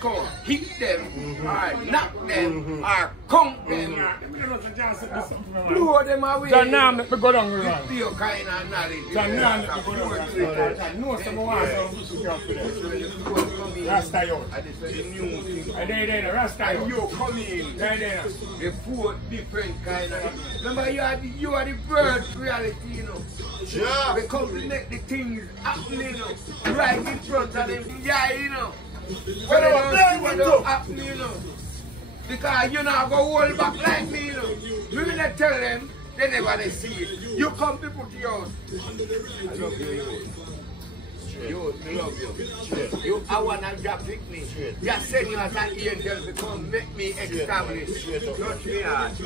Come, hit them, or knock them, or conk them. Blow them away. John, now let me go down with that. Your kind of knowledge. John, now let me go down with that. No, someone Rasta yo. And then Rasta yo. You come in. Then the 4 different kind of. Remember, you are the bird reality, you know. Yeah. Because they make the things happen, you know. Right in front of them, yeah, you know. When they don't see what don't happen, you know. Because you know, go hold back like me, you know. We will not tell them, they never they see it. You come people to yours. I love you. You, I love you. You, I want to drop with me. Just send you as an angel to come make me establish. Touch me hard.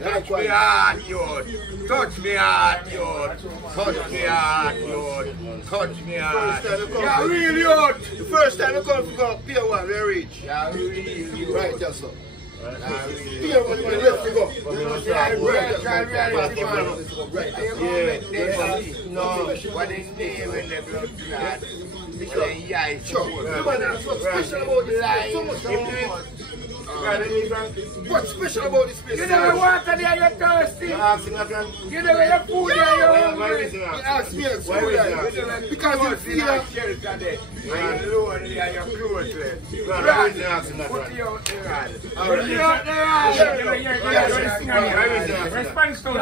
Touch me hard, Lord. Touch me hard, Lord. Touch me hard, Lord. Touch me hard. Yeah, really, Lord. The first time I come to Pier 1, we reach. Yeah, really, Lord. Right, just so. Pier 1, we left to go. No, what is name in the blood clot? Because yeah, it's sure. What's special about this place? What's special about this place? You know the water there, you're thirsty. You know your food there, you're hungry. You ask me, because you feel like shelter there. And you're low and you're close there. Put you out the rod. Put you out the rod. response to it.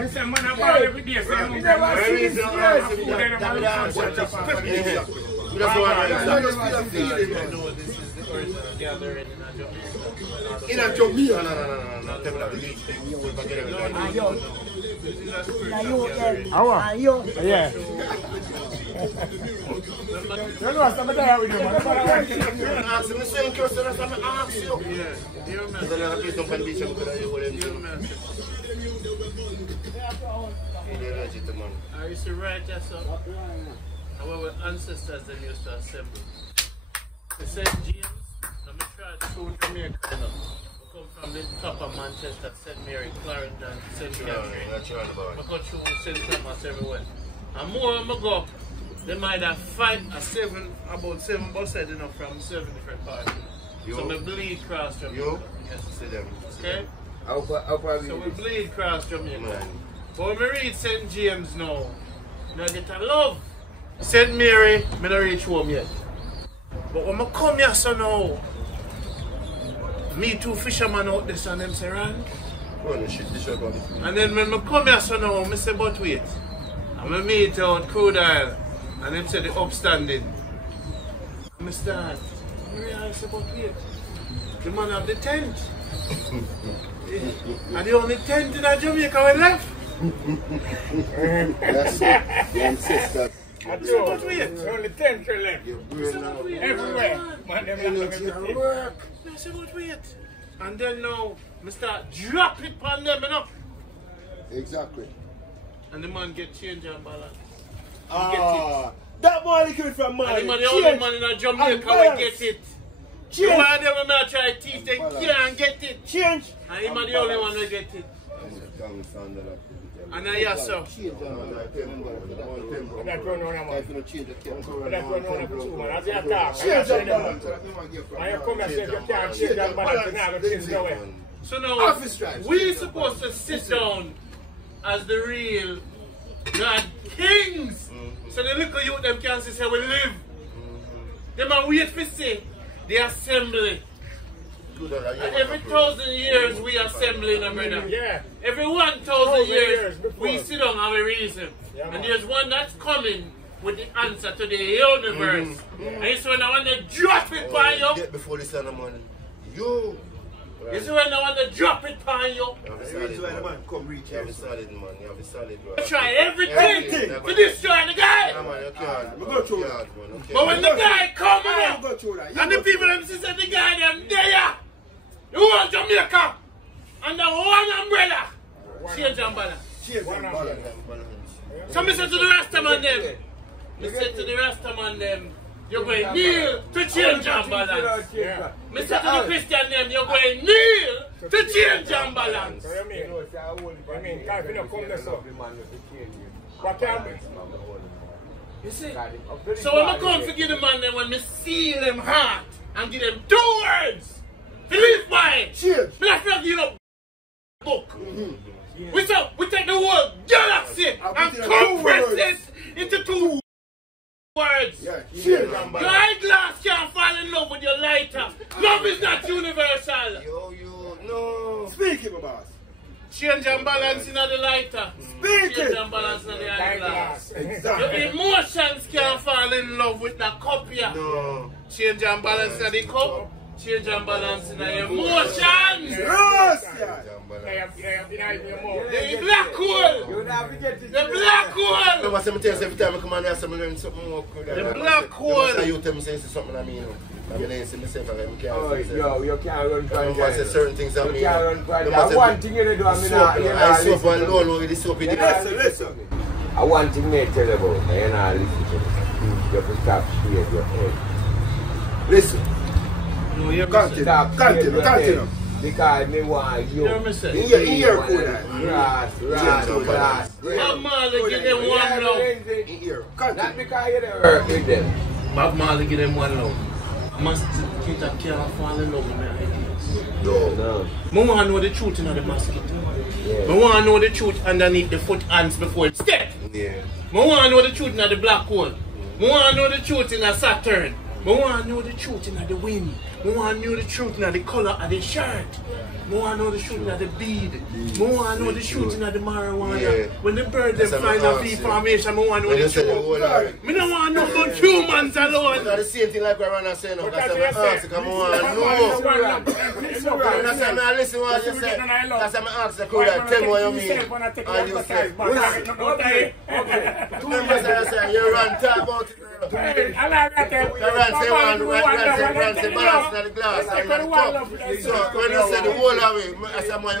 You say, man, I'm all every day. So you never see this place. Gathering in a Jamaica. Yeah. You know what's up there with you, man? Ask me the same question as I ask you. I used to write that song. Our ancestors then used to assemble. The St. James, let me try to shoot Jamaica. We come from the top of Manchester, St. Mary, Clarendon, St. Catherine. I go through St. Thomas everywhere. And more I go, they might have about 7 buses, you know, from 7 different parts. So we bleed across Jamaica. Yes. Okay? So we bleed across Jamaica. But when we read St. James now, I get a love. St. Mary, I don't reach home yet. But when I come here so now, me two fishermen out there and them say, Rand. And then when I come here so now, I say, but wait. And I meet out Crude Oil, and them say the upstanding. And I start, I say, but wait. The man have the tent. And the only tent in Jamaica we left. That's it. You insist that. But wait, only 10 left. Everywhere. Man, them not looking work. I say, but wait. And then now, I start drop it on them, you know. Exactly. And the man get change and balance. That money coming from money. And the only man in Jamaica will get it. The one of them will try to teach, they can't get it. Change. And him are the only one will get it. And I hear so. So now, we're supposed to sit down as the real God kings. So the little youth them can say we live. They might wait for say the assembly. And every 1,000 years we assembling them, brother. Yeah. Every 1,000 years we sit down and we reason. Yeah, and there's one that's coming with the answer to the universe. And it's when I want to drop it on you. Get before the sun of money. You. It's when I want to drop it on you. You have a solid man. Come reach. You have a solid man. You have a solid man. Try everything to destroy the guy. Yeah, man, you can't. We go through that. But when the guy comes up, and the people them see the guy them there, you want Jamaica under one umbrella. Change and balance. So I said to the Rastaman them, I said to the Rastaman them, you're going kneel to change and balance. I said to the Christian them, you're going kneel to change and balance. What do you mean? Can't you come this up? What can we? You see? So when I come to give the man them, when I seal them heart, and give them 2 words. Believe by. Change. Me not feel you know book. We take the whole galaxy and compress it into 2 words. Yeah, your eyeglass can't fall in love with your lighter. Love is not universal. No. Speak it, my boss. Change and balance in the lighter. Speak Change it. and balance in the eyeglass. Exactly. Your emotions can't fall in love with the cup here. No. Change and balance in the cup. Change and balance in the emotions. Yes, The black hole. The black hole. No, I tell you every time I come on here, I learn something more. The black hole. You tell me something I mean. I mean, see myself, I can't you can't run for I say certain things I mean. You can't run for one thing you do, I soap and low with the soap in the listen. I want to make tell you about, and you're not listening to me. You have to stop straight your head. Listen. No, you Continue. Because me want you. In your ear, Ras. Bob Marley give them one love. In ear. Not Continue. because you don't work with them. Bob Marley give them one love. I must think I can't fall in love with my ideas. No. I want to know the truth in the mosquito. Yeah. I want to know the truth underneath the foot ants before it step. Yeah. I want to know the truth in the black hole. I want to know the truth in the Saturn. I want to know the truth in the wind. I want to know the truth in the color of the shirt. I want to know the truth in the bead. I want to know the truth in the marijuana. Yeah. When the bird them That's find what a I'm V asking. formation, I want to know the truth. I don't want to know about humans alone. The same thing like Rondie saying now. That's what I ask. Come on, no. That's why I listen to what you say. That's why I ask the crew that tell me what you mean. And you say, two members I say, you run talk about it. You run say balance in the glass and in the cup. So when you say the whole of it, I say my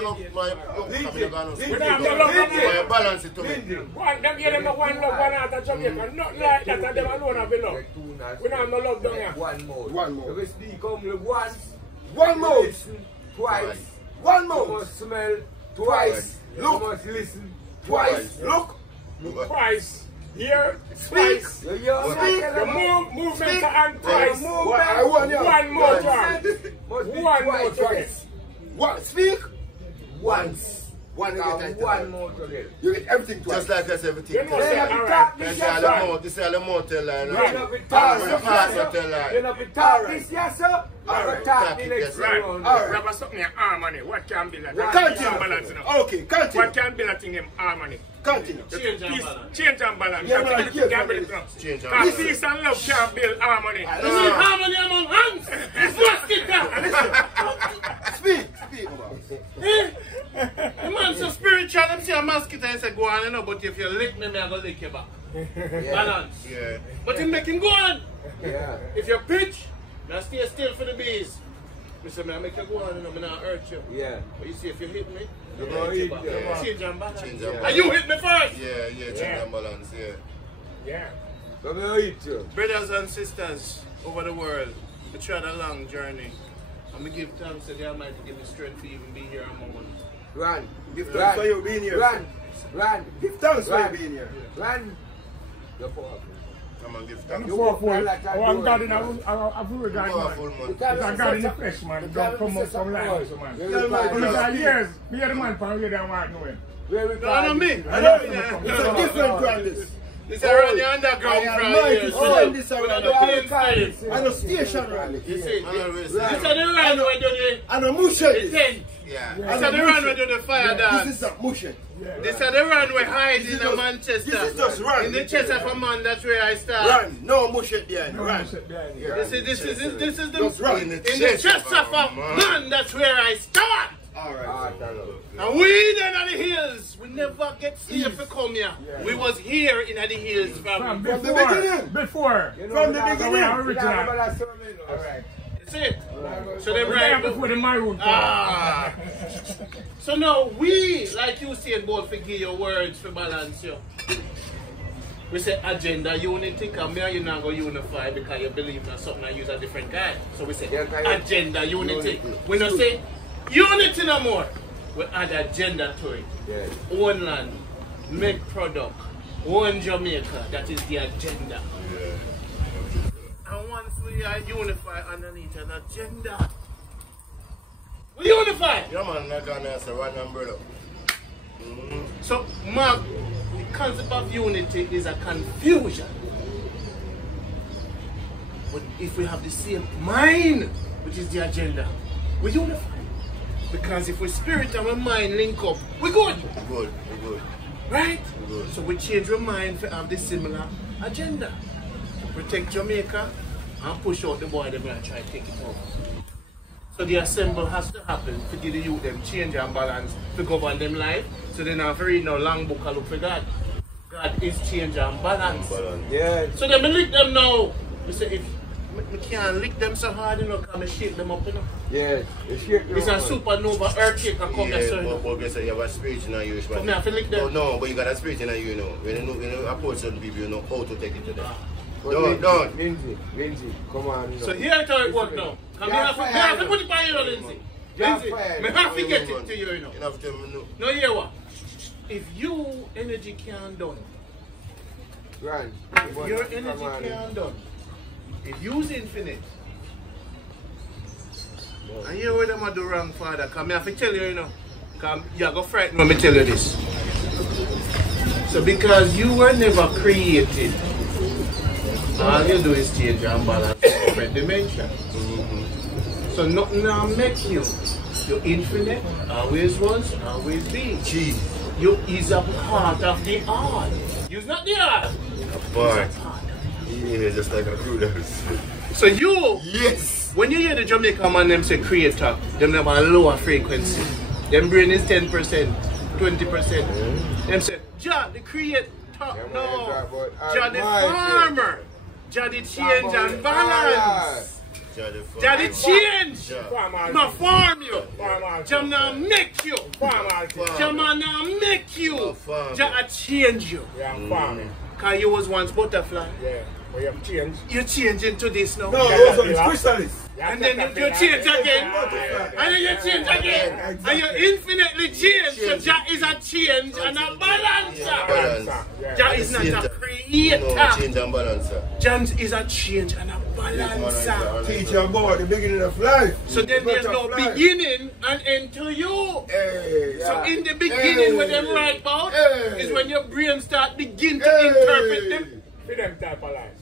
balance it to me. Them give them one love, one out of Jamaica. Not like that, and them alone have love. We don't have no love down here. One more. One more. You will speak only once. One more. Listen twice. One You more. must smell twice. Look. You must listen Twice. Look. Twice. Here, Speak. twice. You The movement and twice. I want you. One more time. must be One more twice. twice. What? Speak. Once. One again. One more together. You get everything twice. Just like us, everything. You know, They say, have all to right. talk This this is all yes, the mouth. This is all the mouth tell lie. You have to The talk heart will tell lie. You have to talk this yes, sir. Alright. Talk the next Right. round. Alright. Grab something in harmony. What can be like? Continue. Okay, continue. What can be like in harmony? Continue. Change and balance. Change and balance. Yeah, Can't no, build yeah, it up. Change and Because balance. peace and love can't build harmony. You see harmony among hands. It's mosquito. Speak. The man so spiritual, them see a mosquito and say go on, you know, but if you lick me, I'm going to lick you back. Balance. Yeah. But he make him go on. Yeah. If you pitch, now stay still for the bees. I say, I make you go on, you know, I'm not hurt you. Yeah. But you see, if you hit me, You I'm go going to hit you hit back. you. Change and balance. Change and balance. And you hit me first. Yeah, change and balance, yeah. Yeah. Come here, eat you. Brothers and sisters over the world, we tried a long journey. And we give thanks to the Almighty to give me strength to even be here among us. Run. Give thanks for you being here. Run. Give thanks for you being here. Run. You're powerful. Come and give thanks. You walk for it. Oh, God in a food guy, Powerful man. man. It's a God in the flesh, man. Don't come up from life, man. You're These are years. Me and the man from where they want nowhere. No, me. It's a different brand. This is around the underground I am from mighty here. to send this We around don't the play inside. I know station rally. You see, Man, I this is really- the run where do I know mush the it. tent. Yeah. This is the run where do the fire dance. This is a mush it. This is the run where hide This in is just- Manchester. this is just run. In the chest of a man, that's where I start. Run. No mush it behind. Run. This is the Just run. in the chest of a man, that's where I start. Alright. And we then at the hills, we never get safe to come here. We was here in the hills from the beginning. Before. From the beginning. Alright. That's it. So they Right right before the maroon. So now we, like you said, both forgive your words for balance you. We say agenda unity, because me and you not going to unify because you believe in something and use a different guy. So we say agenda unity. We don't say unity no more. We add agenda to it. Yeah. One land, make product, one Jamaica, that is the agenda. And once we are unified underneath an agenda. We unify. Yeah, man, I'm going to say one umbrella. So, Mark, the concept of unity is a confusion. But if we have the same mind, which is the agenda, we unify. Because if we spirit and we mind link up, we're good. We're good. Right? We're good. So we change our mind to have the similar agenda. To protect Jamaica and push out the boy that going to try to take it over. So the assembly has to happen to give the youth them change and balance to govern them life. So they don't have to read no long book and look for God. God is change and balance. Yeah. So then we lick them now. We say if we can't lick them so hard, you know, because we shake them up, you know. Yeah, it's a supernova earthquake that come there, so you know. But you have a spirit in you. But me have to lick them. No, but you got a spirit in you, you know. When you approach certain people, you know how to take it to them. Don't. Lindsay, come on. You know. So here's how it works now. Come here, I have to put it by you, Lindsay. Lindsay, I have to get it to you, you know. No, hear what? If you energy can't done, Right. if your energy can't done, if you's infinite, and you hear what I'm do wrong, Father, come here, I have to tell you, you know. Come, you're going to frighten me, let me tell you this. So because you were never created, all you do is change and balance different dimension. So nothing now make you. You're infinite, always was, always be. Jeez. You is a part of the art. You're not the art. A part. Yeah, just like a crew does. So you, yes. when you hear the Jamaican man them say creator, them have a lower frequency. Them brain is 10%, 20%. Them say, Jah the creator. No. Jah the farmer. Jah the change and balance. Jah the change. No farm you. Jah now make you. Jah now make you. Jah change you. Because you was once butterfly. Yeah. But you have changed. You change into this now. No, those are the chrysalis. And then you change again. And then you change again. And you infinitely change. So Jah is a change and a balancer. Jah is not a creator. No, change and balancer. Jah is a change and a balancer. Teach you about the beginning of life. So then there's no beginning and end to you. Hey, yeah. So in the beginning when them write about is when your brain start begin to interpret them. For them type of life.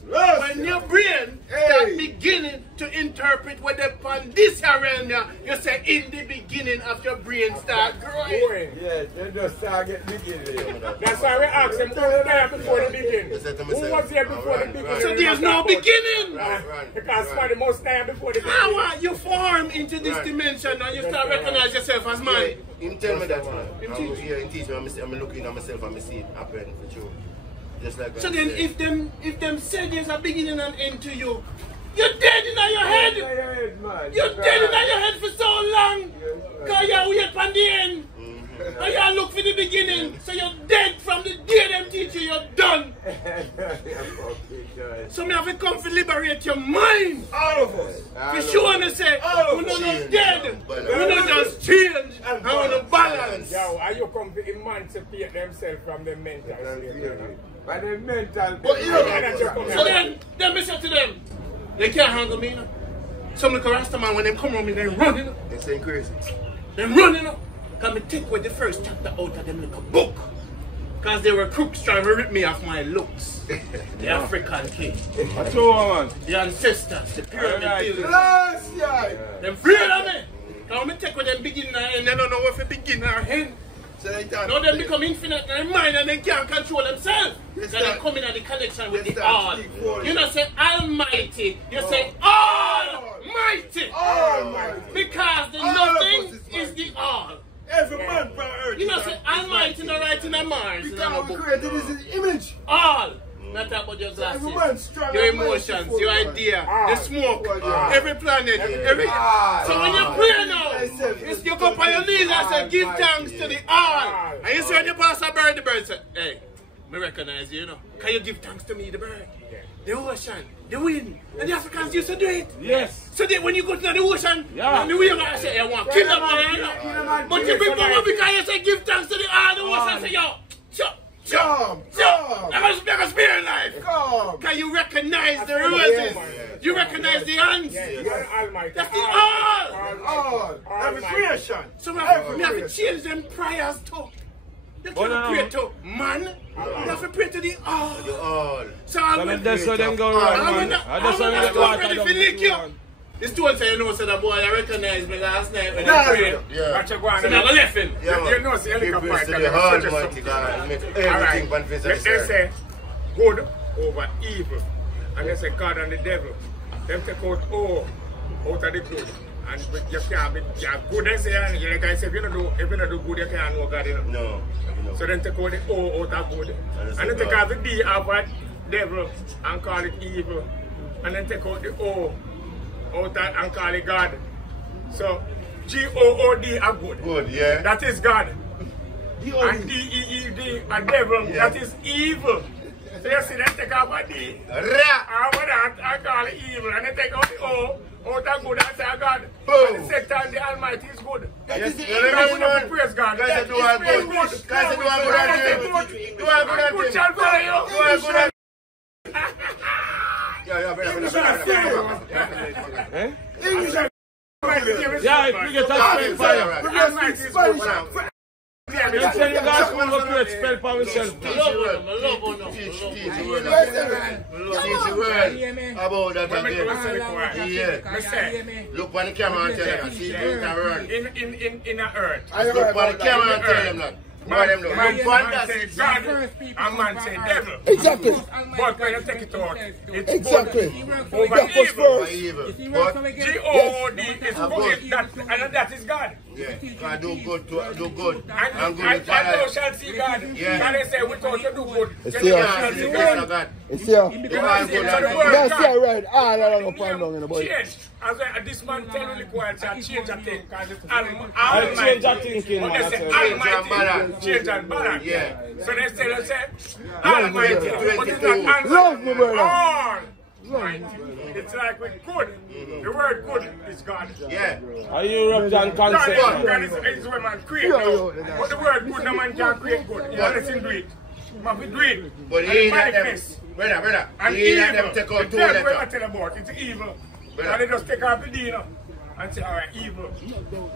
When your brain start beginning to interpret what they on this realm, you say in the beginning of your brain start growing. Yeah, they just start getting beginning. That's why we ask them who was there before the beginning. Who was there before the beginning? So there's no beginning. Because somebody must die before the beginning. How are you form into this dimension and you start recognize yourself as man? Him tell me that, man. Him teach me. I'm looking at myself and I see it happen for sure. Just like so then if them say there's a beginning and end to you, you're dead in your head. You're dead in your head for so long. Because you wait for the end. And you look for the beginning. So you're dead from the day them teach you, you're done. So me have to come to liberate your mind. All of us. For sure me say, we're not dead. We're not just change and we're balance. Yo, are you come to emancipate themselves from the mental state? By the mental. So then me say to them, they can't handle me, you know. Some little Rasta man, when they come around me, they run, you know. They saying crazy. They run, you know. Because me take away the first chapter out of them little book. Because they were crooks trying to rip me off my looks. The African king. The ancestors, the pyramid builders. Them afraid of me. Because when me take with them beginning and they don't know where to begin or end. Now they become infinite in their mind and they can't control themselves. So they come in at the connection with the all. You don't say almighty, you say almighty. Because the nothing is the all. Every man on earth. You don't say almighty no right in a Mars. Because we created this image. All. Not about your glasses, your emotions, your idea, the smoke, every planet, every... So when you pray now, you go on your knees and say, give thanks to the all. And you see when you pass a bird, the bird say, hey, I recognize you, you know. Can you give thanks to me, the bird? The ocean, the wind, and the Africans used to do it. Yes. So then when you go to the ocean, and the wind, I say, I want to kill them, but you bring over because you say, give thanks to the all, the ocean say, yo, Jump! Never spare life. Come! Can you recognize the roses? You recognize the hands? That's the all. Every creation. So we have to change them prayers too. You can't pray to man. You have to pray to the all. So that's how them go around, man. That's how they ready to lick you. This told say, you know, so the boy I recognized me last night when I prayed. Yeah. So never left him. You know, see, they say good over evil. And they say God and the devil. Them take out O out of the good. And you can't be good, they say, and you guys say, if you don't do good, you can't know God. You know? No. So then take out the O out of good. And then take out the D out of devil and call it evil. And then take out the O out of and call it God. So G-O-O-D are good. Good, yeah. That is God. And D-E-E-D a devil. Yeah. That is evil. So you see, then take out a D. And call it evil. And then take out the O. Out of good and say God. Boom. And the Satan, the Almighty is good. Yes, God praise God. Guys, do all good. Guys, do all good at him. Do all good at him. Good shall follow you. Do all good at him. Yeah, if you get a fire. You say you guys come to create spell for myself. Teach the word about that again. Yeah. Look on the camera and tell them. See if you can run. In the earth. Look on the camera and tell them that. Man say God and man say devil. Exactly. But when you take it out, it's Exactly. good over evil. But G-O-O-D is good, and that is God. yeah, God do good to do good. And good thou shalt see God. Yeah. God is saying without you do good, It's you here. shall see Yeah, God. God. It's here. You are good at it. That's here, right. All along up and down in the body. Change. As this man tell you required to change a thing because it's I change that thinking, but man. they say Change and Almighty. balance. Change and balance. Yeah. So they say Almighty. But it's not Love me, brother. Almighty. It's like with good. The word good is God. Yeah. Are you European concept? God is when man create now. But the word good, no man can create good. You understand do it. Man we do it. But And he it that them, manifests. brother, And he that evil. them take out The two third way I letters. tell about it's evil. Brother. And they just take off the D now and say, alright, evil.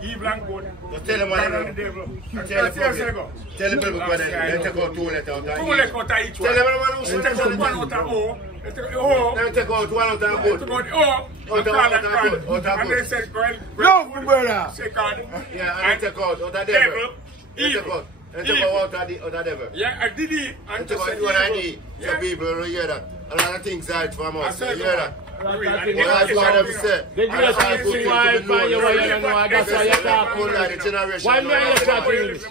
Evil and good. Just tell them what God I and the know. devil. And Tell the tell people. Tell the people what they take out two letters out of Two each. letters out of each one. Tell them what They take out one out of O. They take out the O. They take out one out of They good. take out the O. And call it God. And they say, Love me, brother. say God. Yeah, and they take out the devil. Devil. They take out. They take out the devil. Yeah, I did it. They And take just out say the one I evil. need. So Yeah. people will hear that. A lot of things out from us. You hear that? And That's what them say. They do that to you why you don't know, that's why you talk Whole lot about of it. generation. Why me and you talk English?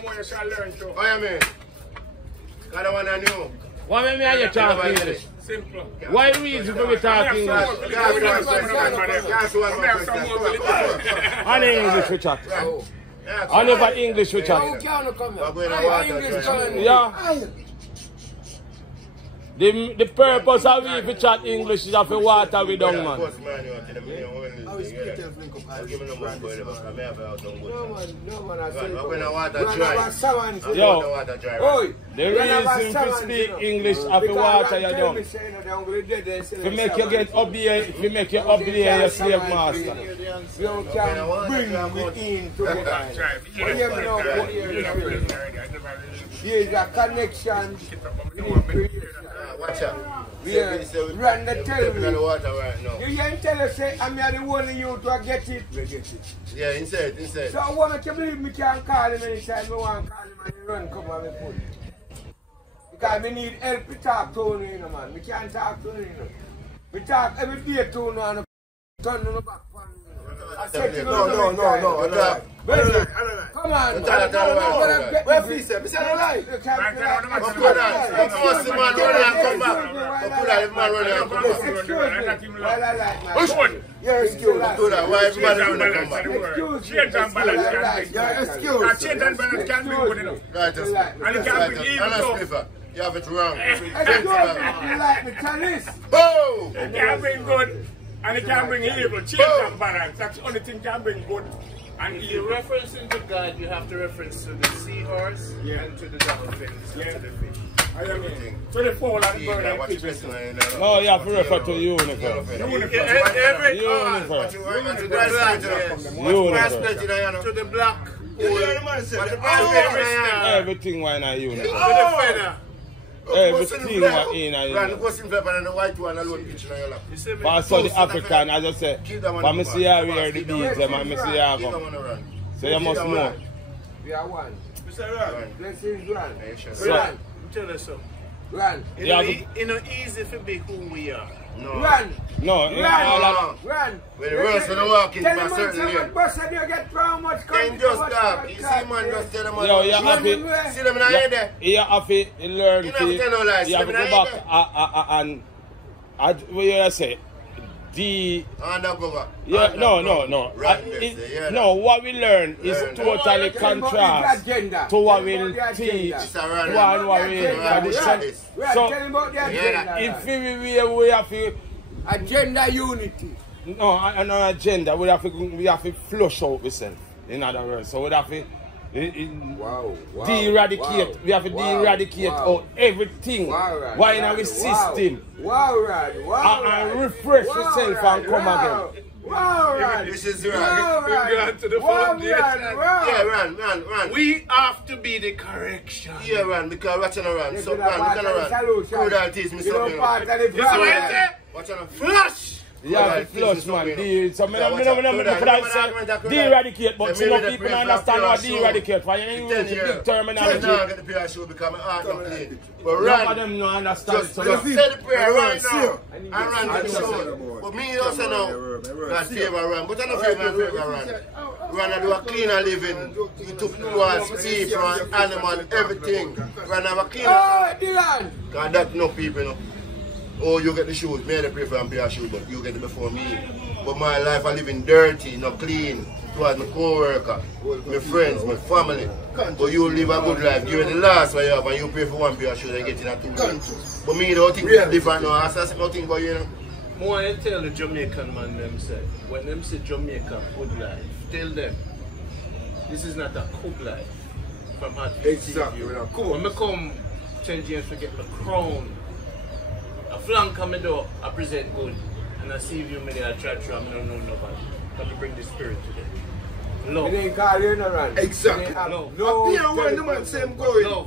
Oh, yeah, man. I don't want to know. Why me and you talk English? Simple. Why reason for me talk English? And English we chat. I never English we chat. Yeah. The purpose of we to chat English is to water we down, man. Yo, the reason to speak English is to water you down. To make you get up there, to make you up there your slave master. You can bring me into There's a connection. Watch out. Yeah, run the tell me. Right now. You can't tell us, say, I'm the one of you to get it. Yeah, inside. So I want to believe me can call him anytime I want to call him and he run come on me foot. Because we need help to talk to him, you know, man. We can't talk to him, you know. We talk every day to him and turn on the back. I said, no. Come on, where please, say, I don't lie. You're excused. Why everybody come back? Change and balance. You're excused. Change and balance can be good enough. Right, And it can be evil. you have it wrong. Excuse me, you like the tennis? Boom! It can bring good and it can bring evil. Change and balance. That's the only thing can bring good and If you're evil. referencing to God, you have to reference to the seahorse and to the dolphins and to the fish. everything. 24 and burn and watch pitch. No, you have to refer to universe. Universe. To the black. Everything why not universe. To the feather. Everything why in a universe. So the African, as I said, but I see how we are the beats, and I see how go. So you must know. We are one. Mr. Ron. Blessings run. Run. Tell us so. Run. It's not easy to be who we are. No. Run. No. Run. When the worst when you walk into a certain lane. Tell them bus and you get how much Then just stop. You see man just tell them. Yo, you have to. See them in the head there. You have to learn You never tell no lies. you have to go back and what you say? Undercover. Yeah, no. Right, No, what we learn is totally contrast to what we teach. What we tradition. So, tell him about the agenda. if we have to. Agenda unity. No, an agenda. We have to flush out ourselves. In other words, so we have to. De-eradicate. We have to de-eradicate out everything. Why in our system? And refresh yourself and come again. This is right. To the foundation. Yeah, run. We have to be the correction. Yeah, run, because watch on run. So run, we can run. Who that is, Mr. Watch on flush! Yeah, flush, man. So, I de-eradicate, but some people don't understand what de-eradicate. Why you use the big terminology? Now get the prayer show become an art of play. But None run. of them don't understand. Just say the prayer right now. And run the show. But me also know that favor run. But I don't favor run. Run and do a cleaner living. You took towards people and animal, everything. Run have a cleaner. Because that's no people, you know. Oh, you get the shoes. Me I pray for and pay a shoe, but you get it before me. But my life I living dirty, not clean. Towards my co-worker, my friends, my family. But you live a good life. You're the last one you have and you pay for one pair of shoes and get in a two. But me don't think it's different now. I say nothing about you know. More I tell the Jamaican man them say, when them say Jamaica good life, tell them this is not a good life. From heart to Exactly. when I come St. James to get the crown, a flank on my door, I present good. And I see you many I try to, I don't know nobody. Come to bring the spirit to them. Love. They ain't call you no run. Exactly. No. Appear when the man say I'm going. No.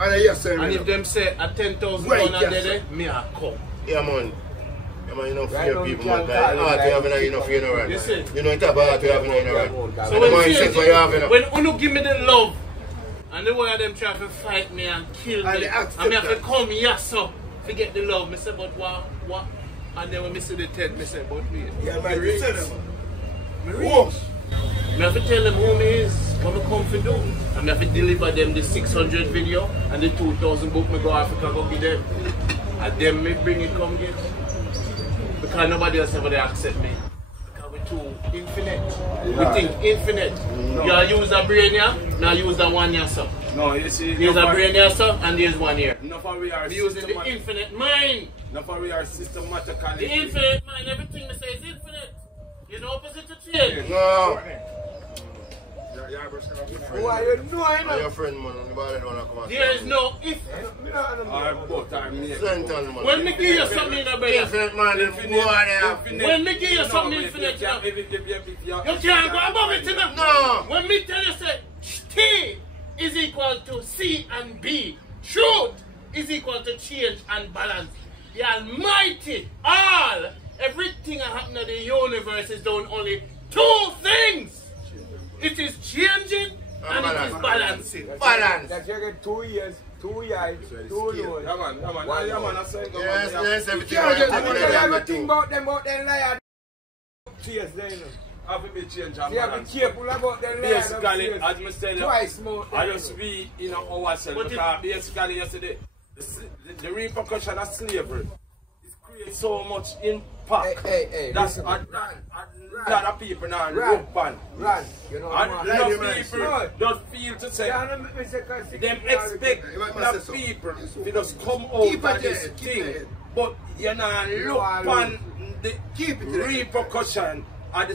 And I hear say And if them say a 10,000 Right, pound a day, me I come. Yeah, man. Yeah, man, you know, Right fear now, people, you man. can't Like, call it heart, you like have no fear no run. You see? You know, it's about heart, you have no run. So The when mindset what you have, you know. when Unu give me the love, and the way of them try to fight me and kill me, And they accept and me have to that. come here so to get the love, me say, but what? And then when me see the tent, me say, but wait. Yeah, me man, reach. you tell them. Me reach. Me have to tell them who me is, what me come to do. And me have to deliver them the 600 video and the 2,000 book me go Africa go give them. And then me bring it come get. Because nobody else ever they accept me. Because we too infinite. We think infinite. No. You use a brain here, now use the one here, sir. No, you see. Use a brain here, sir, and there's one here. No, for we are We using the infinite mind. No, for we are systematically. The infinite mind, everything we say is infinite. You know opposite to change. No. Who are you doing? I'm your friend, man. Nobody don't want to come and There is no if. When me give you something in a brother, Infinite man, when me give you something infinite, you can't go above it, you know? No. When me tell you say T is equal to C and B, truth is equal to change and balance. The Almighty, everything that happens in the universe is done only two things. It is changing and it is balancing. Balance. That you get 2 years, 2 years, 2 loans. Yes, everything. You can't just everything about them liars. Cheers, they know. Have to be changed. You have to be careful about them liars. Basically, as I said, twice more. I just be in ourselves because basically yesterday, the repercussion of slavery creates so much impact. Hey, that's listen, a lot of people now look bad. Run. You know, And enough people don't feel to say, them expect enough people to just come out of this thing. But you know, look on the repercussion of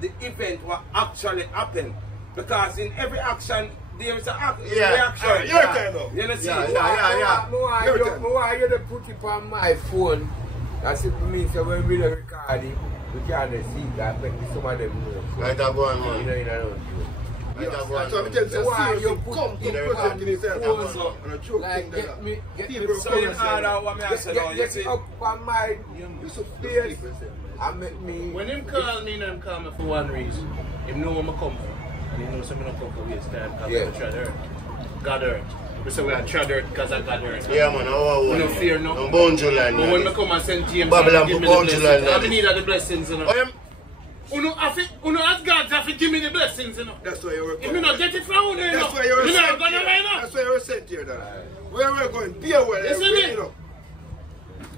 the event what actually happened. Because in every action, There is a reaction. Your turn now. You see? Yeah. I want you to put it on my phone. That's it means that when we record it, we can't see that, but some of them know. Right, I'm going, man. You know. That's why you come to the like get me up on my space and make me. When him call me, him call me for one reason. Him know where I come from. And he knows I'm not come for waste time because I tried earth. God earth. We say we are tried earth because I got earth. Yeah, man. We no fear no. I'm born July. But when I come and send James, Babylon give me born the July. blessings. I need the blessings, you know. Uno as God have to give me the blessings, you know. That's why you're if you not get it from you, that's why you're not going to line up. That's why you're sent here, then. Where we're going, be aware. You see me?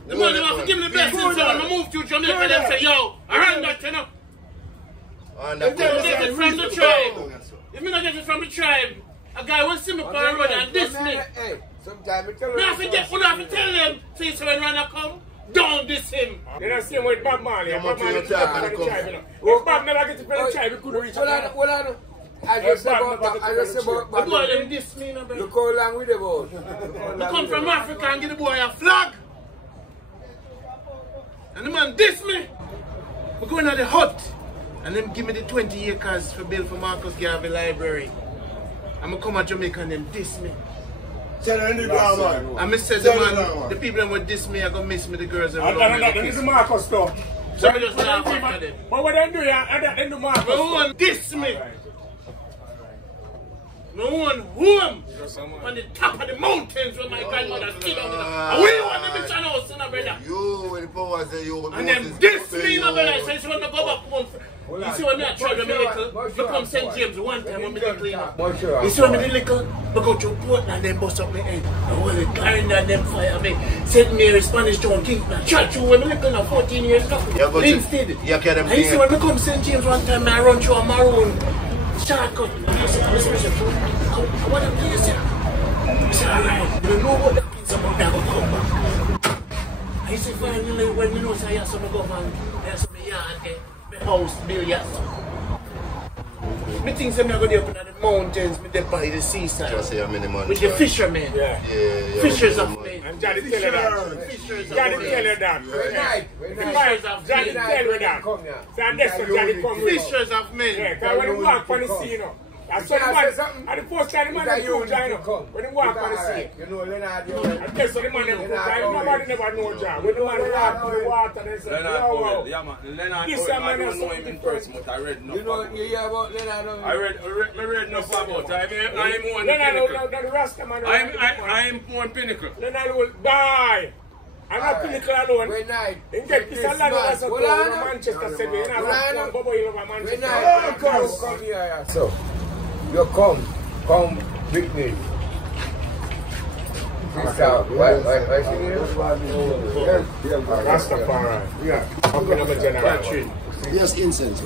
The man have to give me the blessings, so when I move to Jamaica, they say, yo, around that, you know. If you get it from the tribe, if you not get it from the tribe, a guy will see me on the road and diss me. Sometimes I have to tell them, say, so when Rana come, don't diss him. You know, same with Bob Marley. Bob Marley is from the tribe, you know. If Bob never gets it from the tribe, he couldn't reach out. Hold on. I just about the boy them diss me, no, bro. Look how long with the boat. We come from Africa and give the boy a flag. And the man diss me. We go into the hut. And them give me the 20 acres for build for Marcus Garvey Library. And I come to Jamaica and them diss me. And I said the people that would diss me are going to miss me, the girls. That is Marcus stuff. So I just laugh at them. But what they do, they do Marcus. No one diss me. No one home on the top of the mountains where my grandmother still on and we want them in China house, brother. You, when the power say you, and then diss me, brother. So you want to go back home. You see when I tried when I little, you come St. James one time when I little. You see when I little, I go to Portland and then bust up my head. I hold it carrying and them fire me. St. Mary Spanish Town King. I tried to when I little now 14 years ago. Instead. And you see when I come St. James one time I run through a maroon shortcut. I said, I want to play you, sir. I said, alright. You know what that means about that? I go come back. I said, finally, when you know, I have some government, I have some yard there. House billiards. Me think I'm going to up in the mountains with them by the seaside. Just say I'm with the fishermen. Yeah. Fishers of men. And Johnny tell you that. Fishers of Johnny tell you that. Fishers of Johnny tell you that. And that's what Johnny come with. Fishers of men. Yeah, because when you walk on the sea, you know. That's what the man, and the first time the man they prove John, when he walk on the sea. You know, Leonard, and that's what the man they prove John. Nobody never know John. When the man walk on the water, they say, yo, Leonard, this man I don't know him in person, but I read enough. You know, you hear about Leonard? I read enough about him. I'm more Leonard, the Rasta man. I'm more Pinnacle. Leonard will die. I'm not Pinnacle alone. When I get this a lot of us to Manchester City. You know, I'm going over Manchester. When I come here, so. You come with me. Sister, what's your name? Rastafari. Yeah. Catherine. Yes, incense.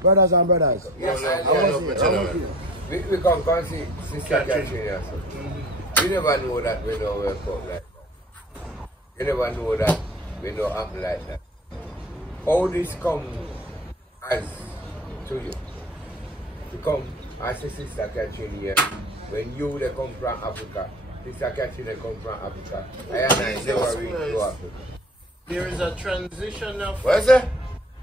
Brothers and brothers. Yes, we come see Sister Catherine here. You never know that we don't wake up like that. You never know that we don't act like that. All this come as to you. To come as a Sister Catherine here. When you they come from Africa, Sister Catherine they come from Africa. I never reach to Africa. There is a transition of... Where's that?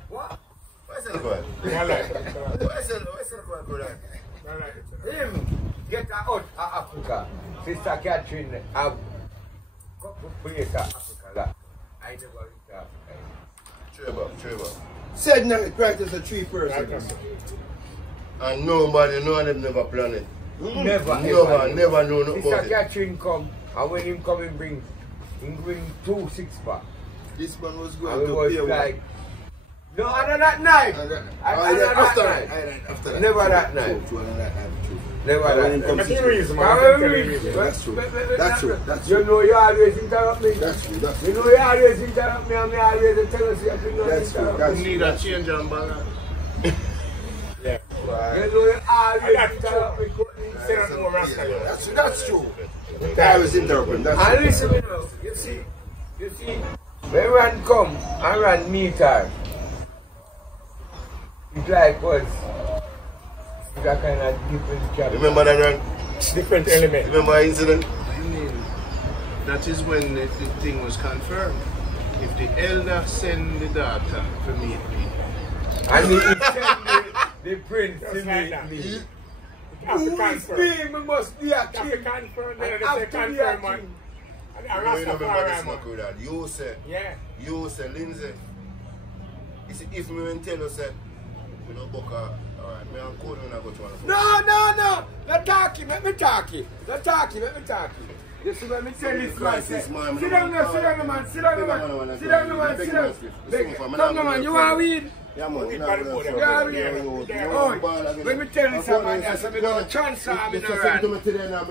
What? Where's that going? Where's that going, brother? Him get out of Africa. Sister Catherine have place of Africa. I never reach to Africa. Trevor. Said now it practice a 3 person. And nobody, no one them never planned it. Never know no Sister about it. Catherine come, and when him come, he bring 2 6-pack. This man was And going we to was pay like, no, after that night. After that. Never that night. Never that night. That's the reason, man. That's true. You know you always interrupt me. That's true. You know you always interrupt me, and me always tell us you interrupt me. You need a change on balance. Yeah. You know you always interrupt me. That's true. I was interrupting. And listen, you know, you see, when Ran come and Ran meet her, it's like was That kind of different job. Remember that run? Different element. Remember that incident? I mean, that is when the thing was confirmed. If the elder send the daughter to meet me. And he send the prince to meet me. Who is me? We must be a king. Confirm, I have to be a king. You remember this smoke with that? You say, yeah. You say, Lindsay, you see, if me tell you, say, you know, Boca, alright, me and Cody when I go to one. No. Not talking, let me talk it. Not talking, let me talk it. You see when me tell this man, sit down, man, sit down, man, you want weed? Yeah, man. When me tell this man, I said, I don't transfer me no run.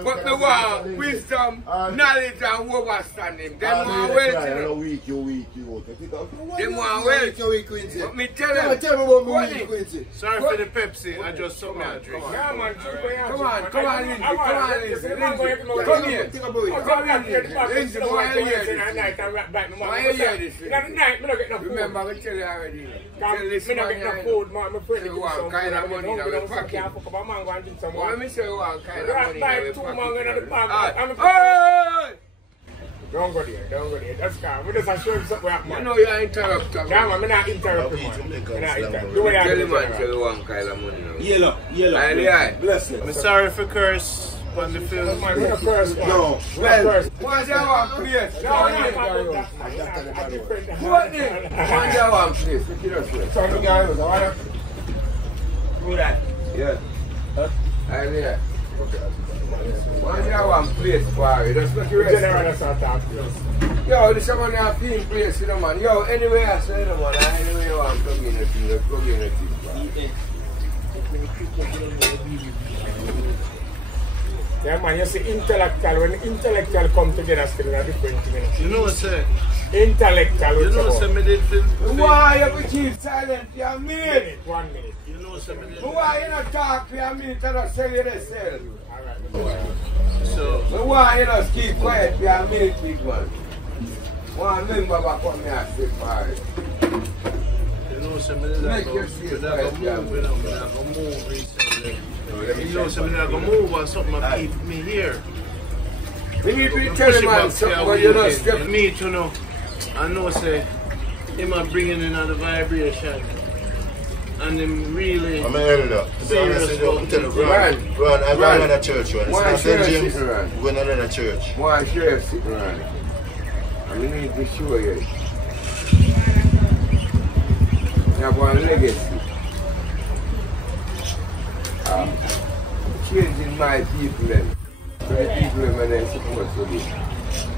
But me want wisdom, knowledge and understanding. Them want wealth, you know. Them want wealth. But me tell them, Sorry for the Pepsi, I just saw my drink. come on, Lindsay, come here. Lindsay, why you hear this? Remember, I tell you already. Me not get no food, man. My friend give me some kind of money in the pocket. Let me show you what kind of money in the pocket. Don't go there. That's calm. We just show him something happen. You know you're interrupting. Yeah, man, I'm not interrupting, man. Do what tell him and tell you one kind of money now. Yellow. Bless you. I'm sorry for curse on the film. Man, we're not curse, man. No. Well, what's your one place? What name? What's your one place? Some guys, I want to do that. Yeah. I'm here. What's your one place, boy? That's not your restaurant. Yo, this is one of clean place, you know, man. Yo, anyway, I say, no, man. Anyway, you want community. Yeah, man, you see intellectual, when intellectual come together, still a different thing. You know what I'm saying? Intellectual, you know what I'm saying? Why you keep silent for a minute? 1 minute. You know what I'm saying? Why you not talk for a minute and not sell yourself? So, why you not keep quiet for a minute, big man? One member will come here and say, "Fire." you know what I'm saying? Make your seat, I'm gonna move recently. You know something I can move on something that keep me here. We need to tell him man something but you don't step. Me to know. I know say him are bringing in the vibration. And him really I'm an elder. serious about it. Run, I'm going to another church, run. Why It's not St. sheriff James. sitting around? We're going to another church. Why sheriff sitting around? And we need to show you. You have one legacy. Changing my people then. So the people when they're supposed to be.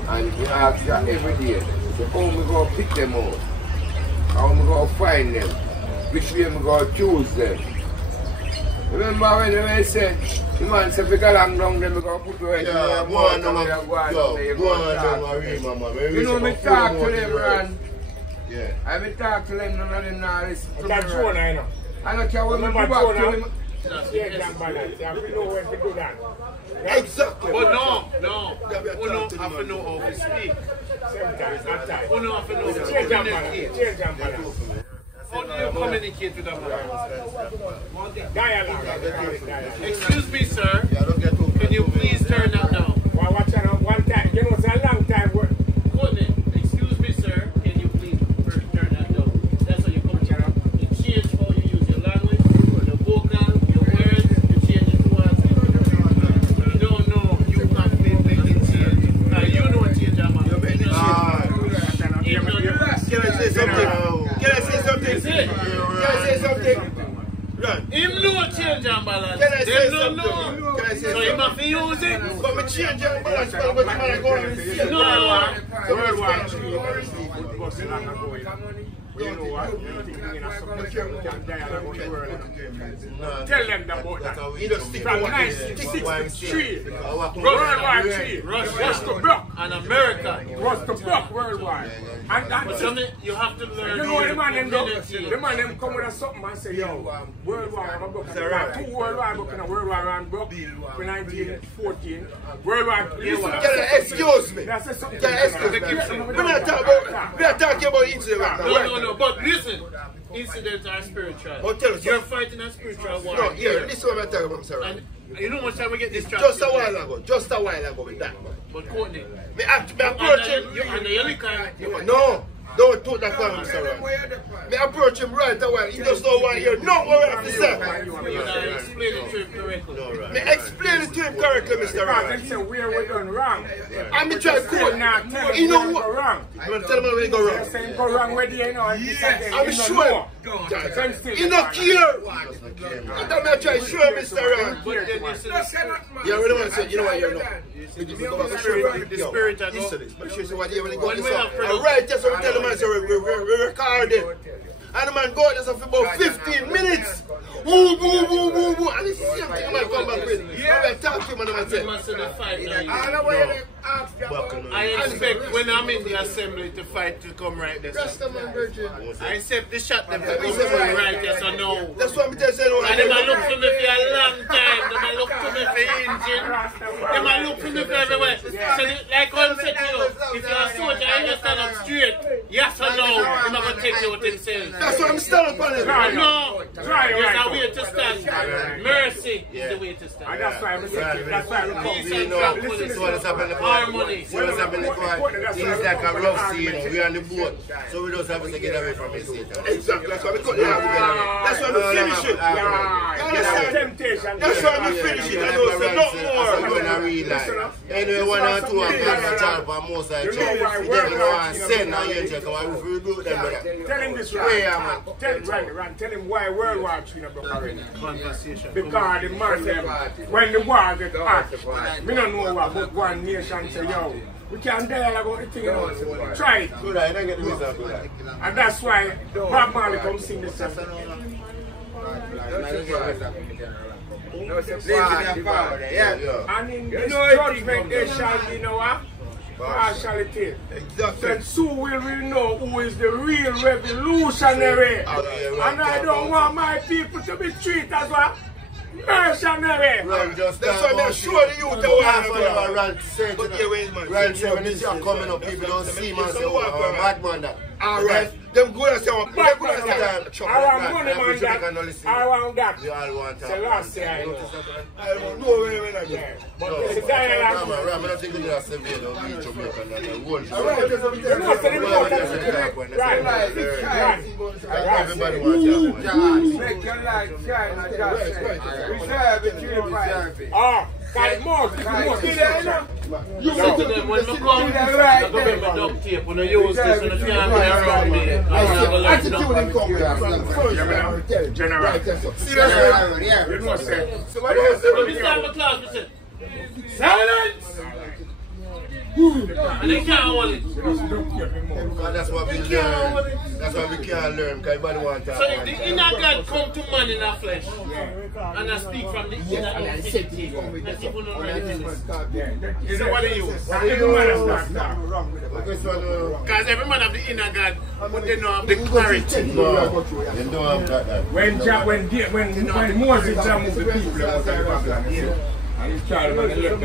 And we ask that every day. So how we going to pick them out? How we going to find them? Which way we going to choose them? Remember when they say, the man said, if we got them down, then we going to put you in the water. You know me talk to them, man. Yeah. I be talk to them, none of them now listen to me. That's true, I know. I don't care what me do back to them. Yeah, balance. Yeah, we know when to do that. Exactly. But no, Uno have to know how to speak. Sometimes, not time. Uno have to know how to Change and communicate. balance. Change and balance. How do you communicate with a man? Dialogue. Excuse me, sir. Can you please turn that down? Well, watch out one time. You know, it's a long time work. Excuse me, sir. Can you please turn that down? That's how you come to you change how you use your language, your vocal, your words, you change it towards it. You don't know you have been making change. You know what change I'm Can I say something? Can I say something? Can I say something? Run. Him know change and balance. Can I say Them something? know. Can I say So something? him have to use it. But me change and balance, but the man go and see it. You know what? Tell them about that. From 1963, worldwide tree was to block. And America. Was to block worldwide. And that's You have to learn. you know the man them go, community. the man them come with something and say, yo, worldwide I'm a book. Two worldwide book and a worldwide round book for 1914. Worldwide. Excuse me. That's something. Excuse me. We're not talking about incident. No, but listen. incidents are spiritual. Oh, tell us. You're fighting a spiritual war. No, here, this is what I'm talking about, sir. And you know how much time we get this Just a while ago with that. But Courtney. Me approach him. And the yellow card. No, don't talk that for him, sir. Me approach him right away. He just don't want to hear no what I have to say. Explain it to him correctly. Me explain it to him correctly, Mr. Ryan. He said where we done wrong. And me try to quote. You know what? Wrong. I'm going to tell him where he go wrong. Saying go wrong where they know. I'm sure. He not care. And then I try to show him, Mr. Ryan. You already want to say, you know what, you know. The spirit of God. Right, that's what we tell the man, so we recorded. And the man go out there for about 15 minutes. Woo, woo, woo, woo, woo. And it's the same thing I might come back with. I talk to him and I say, I expect when I'm in the assembly to fight to come right there. I accept the shot them to come right there, so no. That's what I'm telling you. And they might look for me for a long time. They might look for me for engine. They might look for me for everywhere. So like I said to you, if you're a soldier and you stand up straight, yes or no, you're not going to take you with himself. That's what I'm standing upon it. No, there's a way to stand. Mercy is the way to stand. That's why I'm saying, that's why I'm harmony. It's like a rough scene. We're on the boat, so we just have to get away from it. Exactly. That's why we cut it out. That's why we finish it. That's why we finish it. I know it's not more. We're going to read like. Anyway, 1 or 2 are going to talk about most of the church. They don't want to send our angel. Come on, we do them, brother. Tell him this right. Tell him why World War III not broke already. Conversation. Because the man them, when the war get hot, we don't know what, but one nation say, yo, we can't dialogue about the thing, you know. Try it. Good, I don't get the result. And that's why Bob Marley come sing this song. And in this judgment there shall be no partiality. Then soon will we know who is the real revolutionary. And I don't want my people to be treated as a mercenary. That's why I'm sure the youth are Rand said. Rand said when this are coming up, people don't see man say, oh, bad man that. Alright. Them good as I want money man that. I want that. We all want that. So last year I know. I don't know where we're going. But the dialogue. I don't think they're going to say no beach Jamaica and that. Everybody wants that. Make your life shine like that. Reserve it to the fight. Oh, got more. You say to them, when we come, I'm going to bring my duct tape. When I use this, when I can't play around me, I'm going to let you General. You know what I'm saying? So what is it? When we start the class, we say, silence! And they can't hold it. That's what we learn. That's what we can't learn, because everybody wants to. So if the inner God come to man in a flesh, and I speak from the inner entity, and people don't really this. So what do you use? Because every man have the inner God, but they don't have the clarity. No, they don't have that. When Moses moved the people out of Babylon, and he tried to let them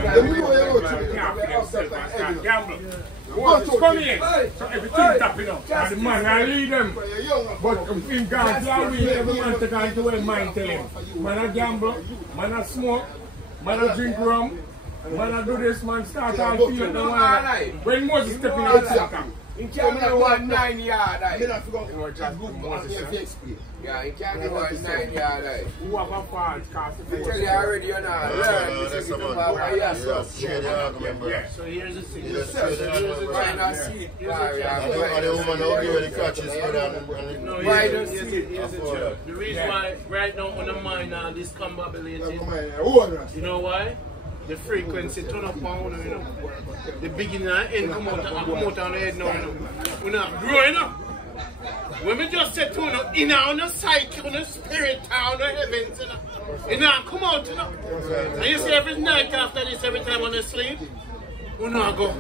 gamble. Moses come in, so everything tapping up. And the man I lead them. But in God's way, every man take on to where mind tell him. Man I gamble, man I smoke, man I drink rum, man I do this, man start all feel the one. When Moses stepping out, he can't go 9 yard. Yeah, he can't go 9 yard. Who have a fault? I tell you already, you're not learn. So here's the thing. The reason why right now on the mind now this combobulating, you know why? The frequency turn up on, you know. The beginning and end come out on the head now, you know. We're not growing up. When we just say to you know, in our psyche, on the spirit, on the heavens, you know. It now come out, you know. And you see every night after this, every time on the sleep, we now go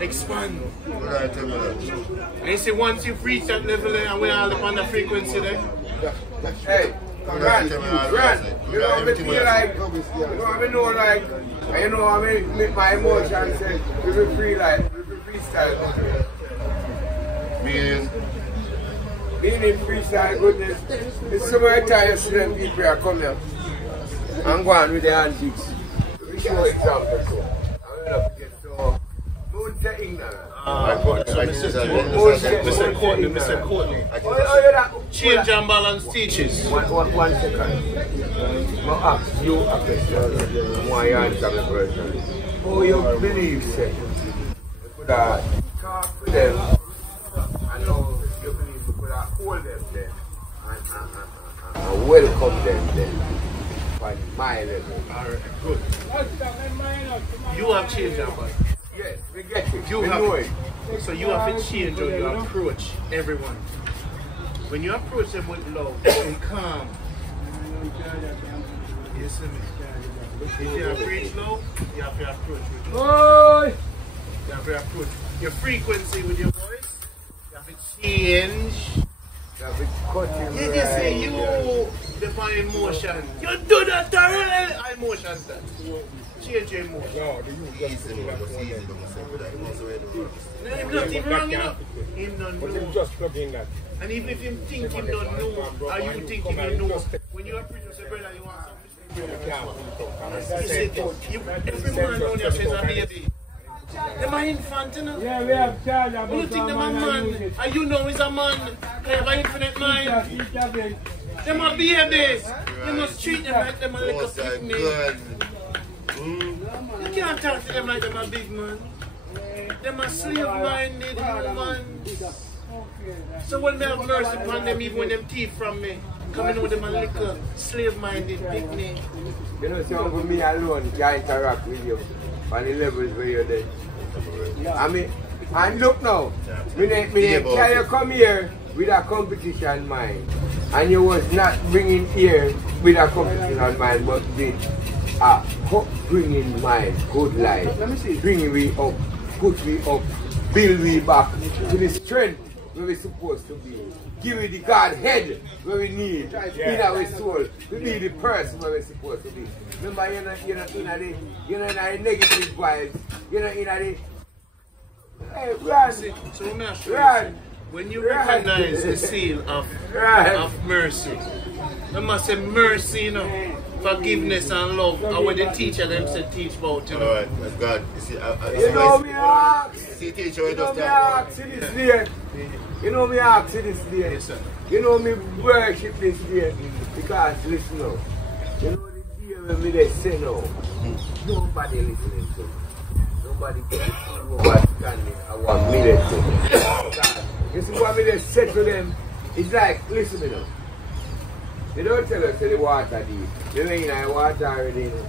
expand. And you see once you've reached that level there and we're all up on the frequency there. Hey. Run, you know what I feel like, you know what I mean, my emotions say, we will free like, we will freestyle. Meaning? being in freestyle goodness, it's so many times them people are coming up and going with the antiques. We show example so. I'm going to forget so. Don't say ignorant. Mr. Courtney. Change and balance teaches. One second. I'll ask you a question. Why you answer the question? Oh, you believe, sir? You could have talked to them and now you believe you could have hold them there and welcome them there by my level. Alright, good. You have changed and balance. Yes, we get it. You we have know it. So you have to change how you approach everyone. When you approach them with love and calm, you see me? If you approach love, you have to approach with love. You have to approach your frequency with your voice. You have to change. You have to cut him You say you define emotion. You do that thoroughly. Emotion that. Change your emotion. No, the youth just Him nothing wrong, you know. Him don't But know. him just plug in that. And even if him think him don't know, or you think him don't know, when you approach you say, brother, you want something? You say, every man around here says a baby. Them are infant, you know. Yeah, we have charge about You think them a man, and you know he's a man. They have an infinite mind. Them are babies. You must treat them like them a little picnic. You can't talk to them like them a big man. Them are slave-minded humans. So when they have mercy upon them, even when them thief from me, coming with them a little slave-minded picnic. You know, some for me alone can interact with you on the levels where you're there. I mean, and look now, me tell you come here with a competition mind, and you was not bringing here with a competition mind, but with a upbringing mind, good life. Bring we up, put we up, build we back to the strength where we're supposed to be. Give we the God head where we need, in our soul, to be the person where we're supposed to be. Remember, you're not in the negative vibes, you're not in the... Hey, Rondie. So let me ask you, when you recognize the seal of mercy, you must say mercy, you know, forgiveness and love, or when the teacher them said teach about, you know. Alright, that's God. You see, you know me ask. See, teacher, you know me ask this day. You know me ask this day. Yes, sir. You know me worship this day. Because listen now. You know the day when me they say no. Nobody listening to me. Nobody can understand me. I want me they say. You see what me they say to them? It's like, listen me now. They don't tell us that the water deep. You know in the water already, you know.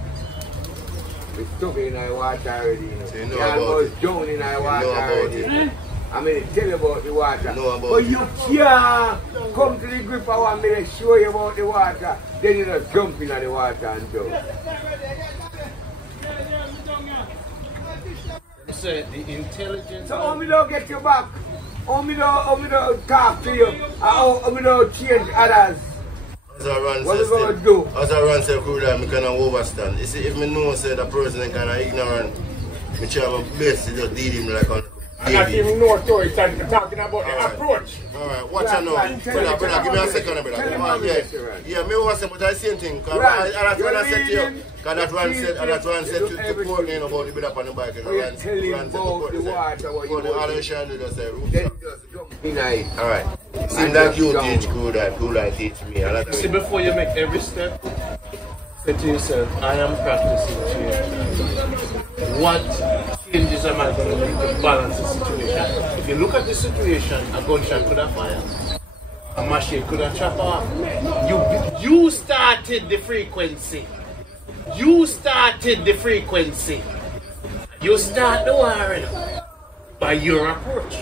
We're stuck in the water already, you know. So you know about almost drowned in the water already. I mean, tell you about the water. But you can't come to the grip I want me to show you about the water. Then you just jump in the water and drown. You said the intelligence. So how me don't get you back? How me don't talk to you? How me don't change others? As I run, what are you going to do? As I run, say, cool, I can overstand. You see, if I know say the person is kind of ignorant, I try my best to just deal him like a I got even know story talking about the approach. Alright, watch out now. Brother, give me a second, brother. Yeah, me want to say, but I same thing. Because that's what I said to you. Because that one said to Courtney about the build up on the bike. Ran said to Courtney, the other shine to just say, alright. Seems like you teach cool I teach me. See, before you make every step, say to yourself, I am practicing change. What changes am I going to make to balance the situation? If you look at the situation, a gunshot could have fired, a machine could have chopped off. You started the frequency. You started the frequency. You start the war by your approach.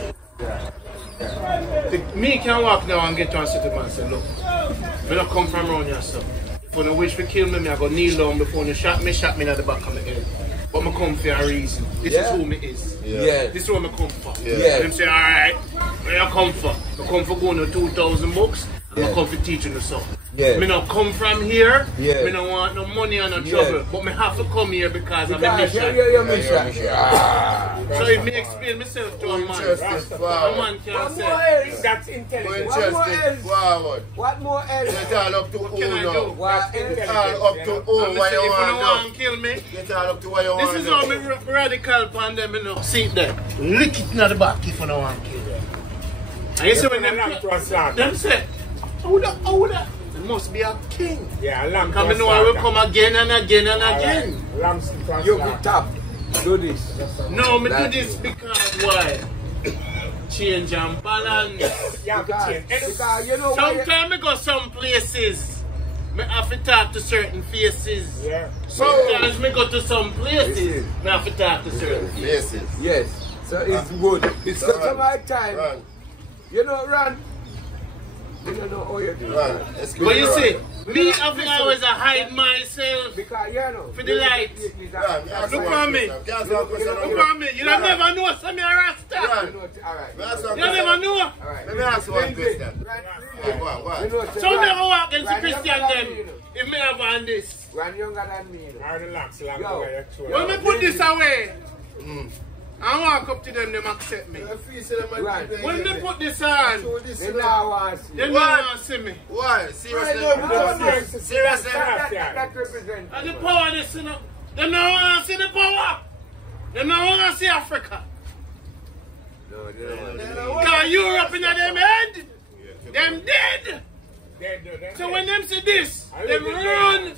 Me can walk now and get to and sit and say, look, I don't come from around here, so if you wish to kill me, I go kneel down before you shot me in the back of my head. But I come for a reason. This is who me is. Yeah. This is who I come for. Yeah. Them say, alright, where you come for? I come for going to 2,000 books, and I come for teaching the song. Yeah. Me not come from here. Yeah. Me not want no money or no trouble. But me have to come here because of my mission. Your mission. So if me explain myself to a man, a man can say that's intelligent. Forward. What more else? Get all up to what can I do? Get all up to what you want to kill me. Get all up to what you want. This is how me radical upon them, you know. See it there. Lick it in the back if you don't want to kill them. And you see when them say, how that? It must be a king. Yeah, lamb. Because I know I will come again and again and again. You be top. Do this. No, me do this because why? Change and balance. Yeah, because you know sometimes I go some places. I have to talk to certain faces. Yeah. Sometimes I go to some places. I have to talk to certain faces. Yes. So it's good. It's such a my time. Run. You know, run. You don't know how you do. Run. But you see, me have to always hide myself because you know for the light. Look at me. Look at me. You don't never know some of Rasta. Alright. You never know. Let me ask you one question. So never walk against the Christian them. If me have on this. Run younger than me. Relax. When me put this away, I walk up to them, them accept me. When they put this on, they now want to see. They now want to see me. Why? Seriously? Seriously? That represents. And the power this, you know. They now want to see the power. They now want to see Africa. No, they don't want to see. Because Europe in them head, them dead. So when them see this, them run.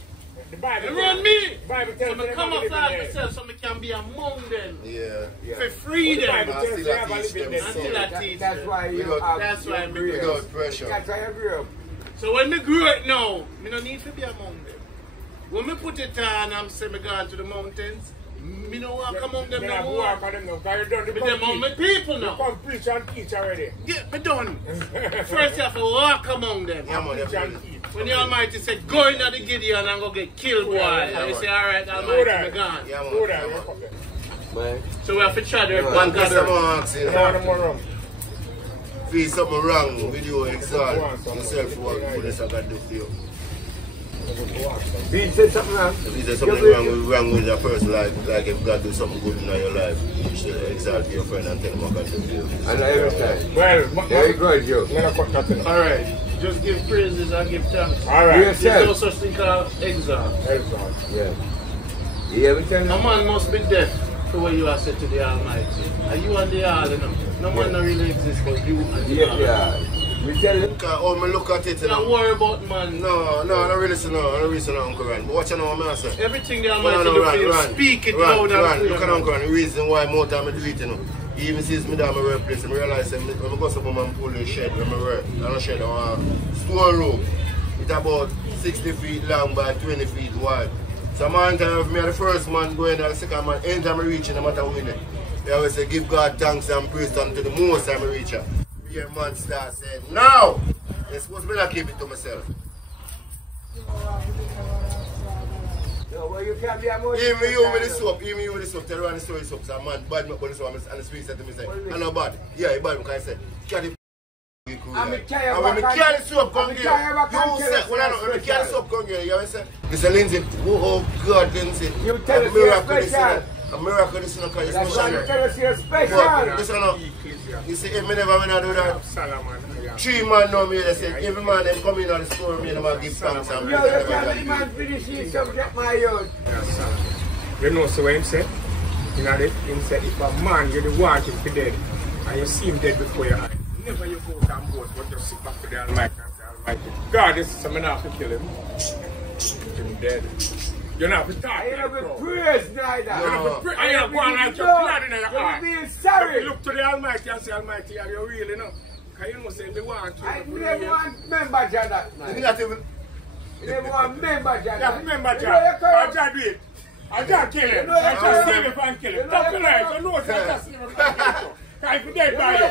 They run me. So I come up like myself so I can be among them. Yeah. For freedom. Until I teach them. That's why you have. That's why I grew Without up. pressure. That's why you grew up. So when me grew up now, me no need to be among them. When me put it on and say me go to the mountains, me no walk among them no more. But them are my people now. You come preach and teach already. Yeah, me done. First you have to walk among them. When the Almighty said, go into the Gideon and go get killed, boy. And you say, alright, Almighty, me gone. So we have to try to One question I'm asking. Feel something wrong with you, exalt yourself for what goodness I can do for you. Feel say something wrong? If you say something wrong with your person, like if God do something good in your life, you should exalt your friend and tell him what I can do for you. And every time. Well, there you go, Joe. Alright. Just give praises and give thanks. Alright. There's no such thing called exalt. Yeah. You ever tell a man must be deaf to what you are said to the Almighty. And you and the all, you know. No man not really exists but you and the all. Yeah. We tell you. Oh, me look at it. You don't worry about man. No, I don't really say no. I don't really say no, Uncle Ron. But what you know what I say? Everything the Almighty do for you, speak it loud and clear. Look at Uncle Ron. The reason why more time I do it, you know. He even sees me down my workplace and realize that when I go somewhere and pull the shed when I work, and I shed a storeroom. It's about 60 feet long by 20 feet wide. So man time me the first man going and the second man, anytime I reach no matter when it. They always say give God thanks and praise unto the most time I reach her. Here man start saying, now! You're supposed to be not keep it to myself. No, well, you can't be a more. Even you with the soap, tell around the story soap. So man bad me up on the soap and the street said to me, say, I know bad. Yeah, he bad because I said, carry the I'm a carry and when me carry the soap come here, you say, when me carry the soap come here, you say, this is Lindsay, oh God Lindsay. You tell us you're special. A miracle this is because that's why you tell us you're special. You see, if me never when I do that, 3 man know me, they say, every man them come in on the store, me them give thanks and yo, you can't the man finish his subject, my youth. Yes, sir. You know, so what him say? You know, him say, if a man you the want him to dead, and you see him dead before your eyes, never you go down boat, but just sit back to the Almighty and say, Almighty, God, this is something I have to kill him. Him dead. You're not to talk. I ain't not praise neither. You're not to praise. I ain't going like your blood in your heart. You're being sorry. Look to the Almighty and say, Almighty, are you real enough? Because you know, say, me want you. I never want member Jada. You not even. You never want member Jada. Yeah, member Jada. I just do it. I just kill him. I just save him and kill him. Stop the life. You know, I just save him and kill him. Because if you dead by you,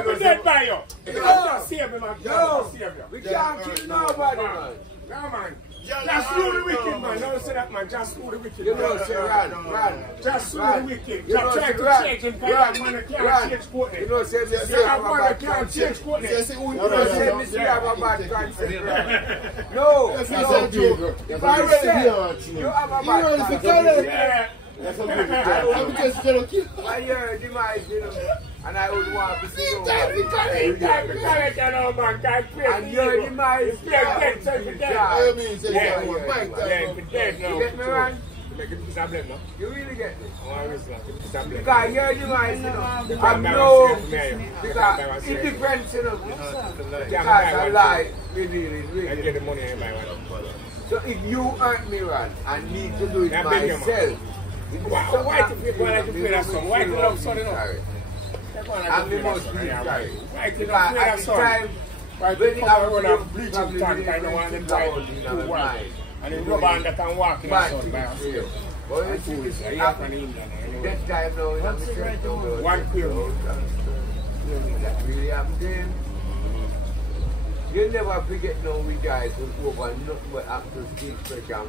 if you dead by you, you just save him and kill him. We can't kill nobody, man. Yeah, man. Just through the wicked, man. Don't say that, man. Just through the wicked. You know, say run. Just through the wicked. You try to change him, because man can't change Pottinger. You know, say me You have one that can't change Pottinger. You know, say me still have a bad concept. No. If I say you have a bad concept. That's a good I'm just gonna keep. I hear demise, you know, and I would want to see you. And your demise, you get me wrong? You really get me? Because your demise, you know, I know, because it depends, you know, because I lie, really. So if you hurt me, Ron, I need to do it myself. So why do people like to play that song? Why do you love son enough? I'm the most sorry. Why do you love play that song? Why do you have a run of bleaching tank? I don't want them to work. And then rubber and that can walk in the sun by yourself. That time now, one queer. That really happened then. You never forget now we guys who over nothing but after steam fresh and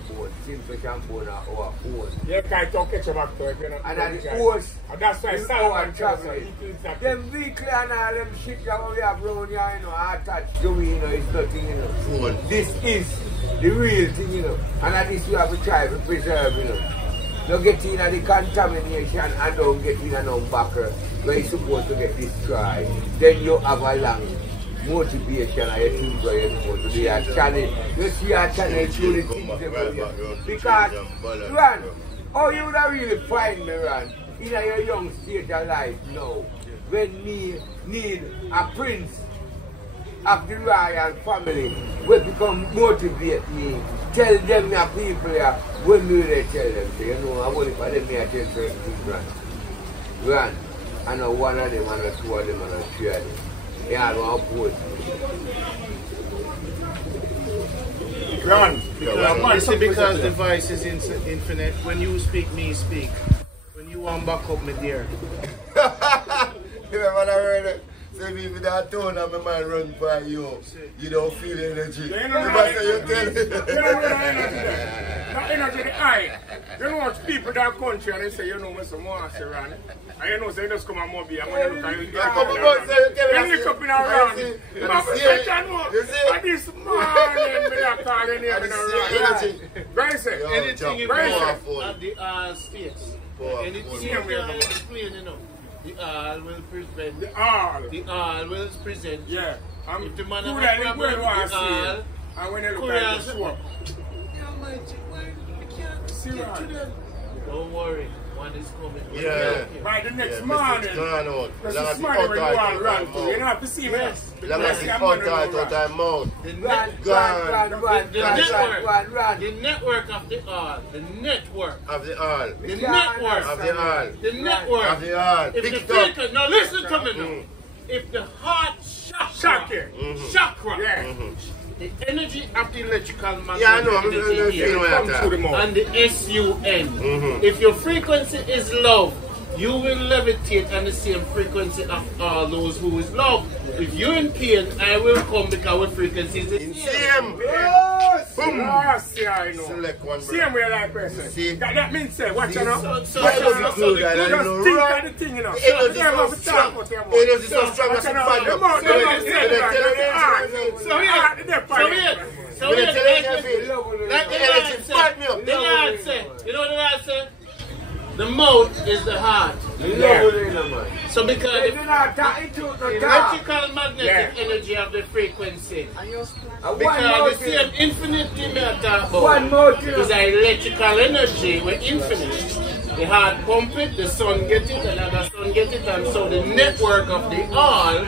bone are our own. You can't talk catch back to it, you know. And at the course, that's why Salman traveling. Them vehicle and all them shit that we have around here, you know, attached to me, you know, it's nothing, you know. This is the real thing, you know. And at this we have to try to preserve, you know. Don't get in the contamination and don't get in no backer where you're supposed to get destroyed. Then you have a long motivation and you think where you're supposed to be a channel. You see a channel through the things about you. Because, Ron, how you would have really find me, Ron, in your young state of life now, when me need a prince of the royal family will become motivate me, tell them your people here, when do they tell them, say, you know, I want for them here tell certain things, Ron. I know one of them and two of them and three of them. They are going to oppose me. Ron, because the voice is infinite, when you speak, me speak. When you want back up, me dear. You remember when I heard it? Say me with that tone and my man run by you. You don't feel energy. You know what energy that energy, the eye. You know what people that country and they say, you know, Mr. Moss around. And you know, say, just come and mobile. I'm going to look at you. You look up in around. You see? And this morning, me are calling you in around. Very say. Anything you want at the states. Anything you can explain, you know. The all will present. The all. The all will present. Yeah. If the man has a problem, the all. And when you look at the swap. Don't worry. One is coming. Yeah. By the next morning. Because this morning when you want to run to, you don't have to see me. Long as it's out of mouth. The network of the all. The network of the all. The network of the all. The network of the all. If the vehicle, now listen to me now. If the heart chakra, the energy of the electrical magnetic and the SUN. If your frequency is low, you will levitate on the same frequency of all those who is love. If you're in pain, I will come because our frequency is the same. Yes! Boom! Yes, yeah, I know. Select one, same way like person. See? That means, say, watch you know. Just think of the thing, you know. It is so strong as a fan. So you know what I said? The mouth is the heart. So because the electrical magnetic energy of the frequency, because the same infinite thing we are talking about is an electrical energy, we're infinite. The heart pump it, the sun get it, another sun get it, and so the network of the all,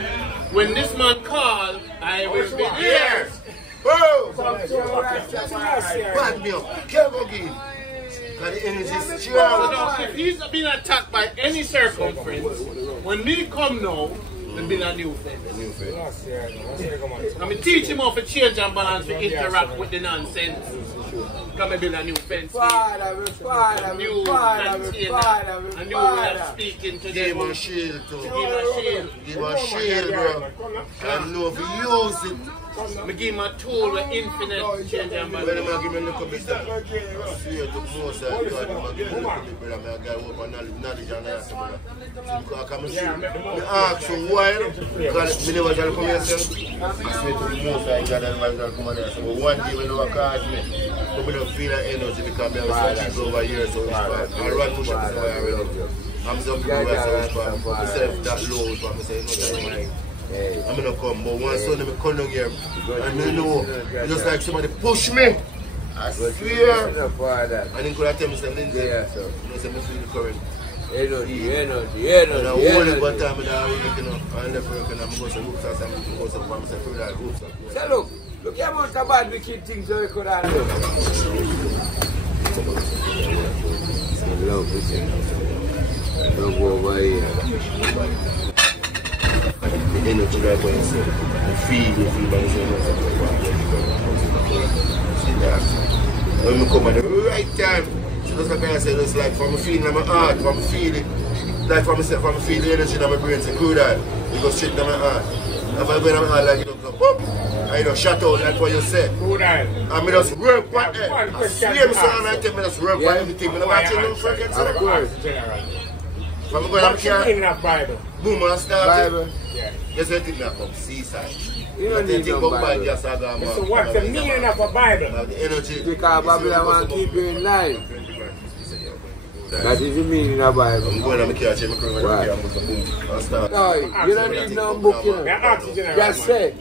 when this man call, I will be there. Bad me up. Careful again. Because the energy is strong. So if he's been attacked by any circumference, when we come now, there'll be a new fence. I mean, teach him how to change and balance to interact with the nonsense. Come and build a new fence. A new container. A new way of speaking to them. Give him a shield too. Give him a shield. Give him a shield, bro. And know if you use it. I give him a tool with infinite change and When I'm give me a little bit of fear to most of you, I'm give me a little bit, brother. I'm going to open knowledge and that, brother. Because I ask you why, because I never tell you come here, sir. I swear to the most of you, I'm going to come here. So one day when you call me, I don't feel that energy because I'm going over here, so I run too much, so I really do. I'm so good with myself that low, so I'm saying, I'm gonna come, but one Sunday I come down here and you know, it's just like somebody push me. I swear. And then could I tell me something? You know, say me feel the current. And I hold it one time and I left work and I'm going to look for something to go to my feel that roots. So look how much bad wicked things we could have done. Don't go over here. The energy right when you say, the feel by the when we come at the right time, so that's like I said, it's like from feeling in my heart, from feeling, like from myself, from feeling the energy in my brain, say, cool that, it goes straight to my heart. If I go in my heart, like, you know, boop, and you know, shut out, like what you said. Cool that. And I just work for it. I same song, I tell me just work for everything. I'm watching them forget, so of course. If I'm going to Bible. Boom, and start Bible. Just let it not come seaside. You don't need no Bible. So what's the meaning of a Bible? The energy. Because Babylon want to keep you in line. That is the meaning of Bible. I'm going to catch him. No, you don't need no book, you know. Just say,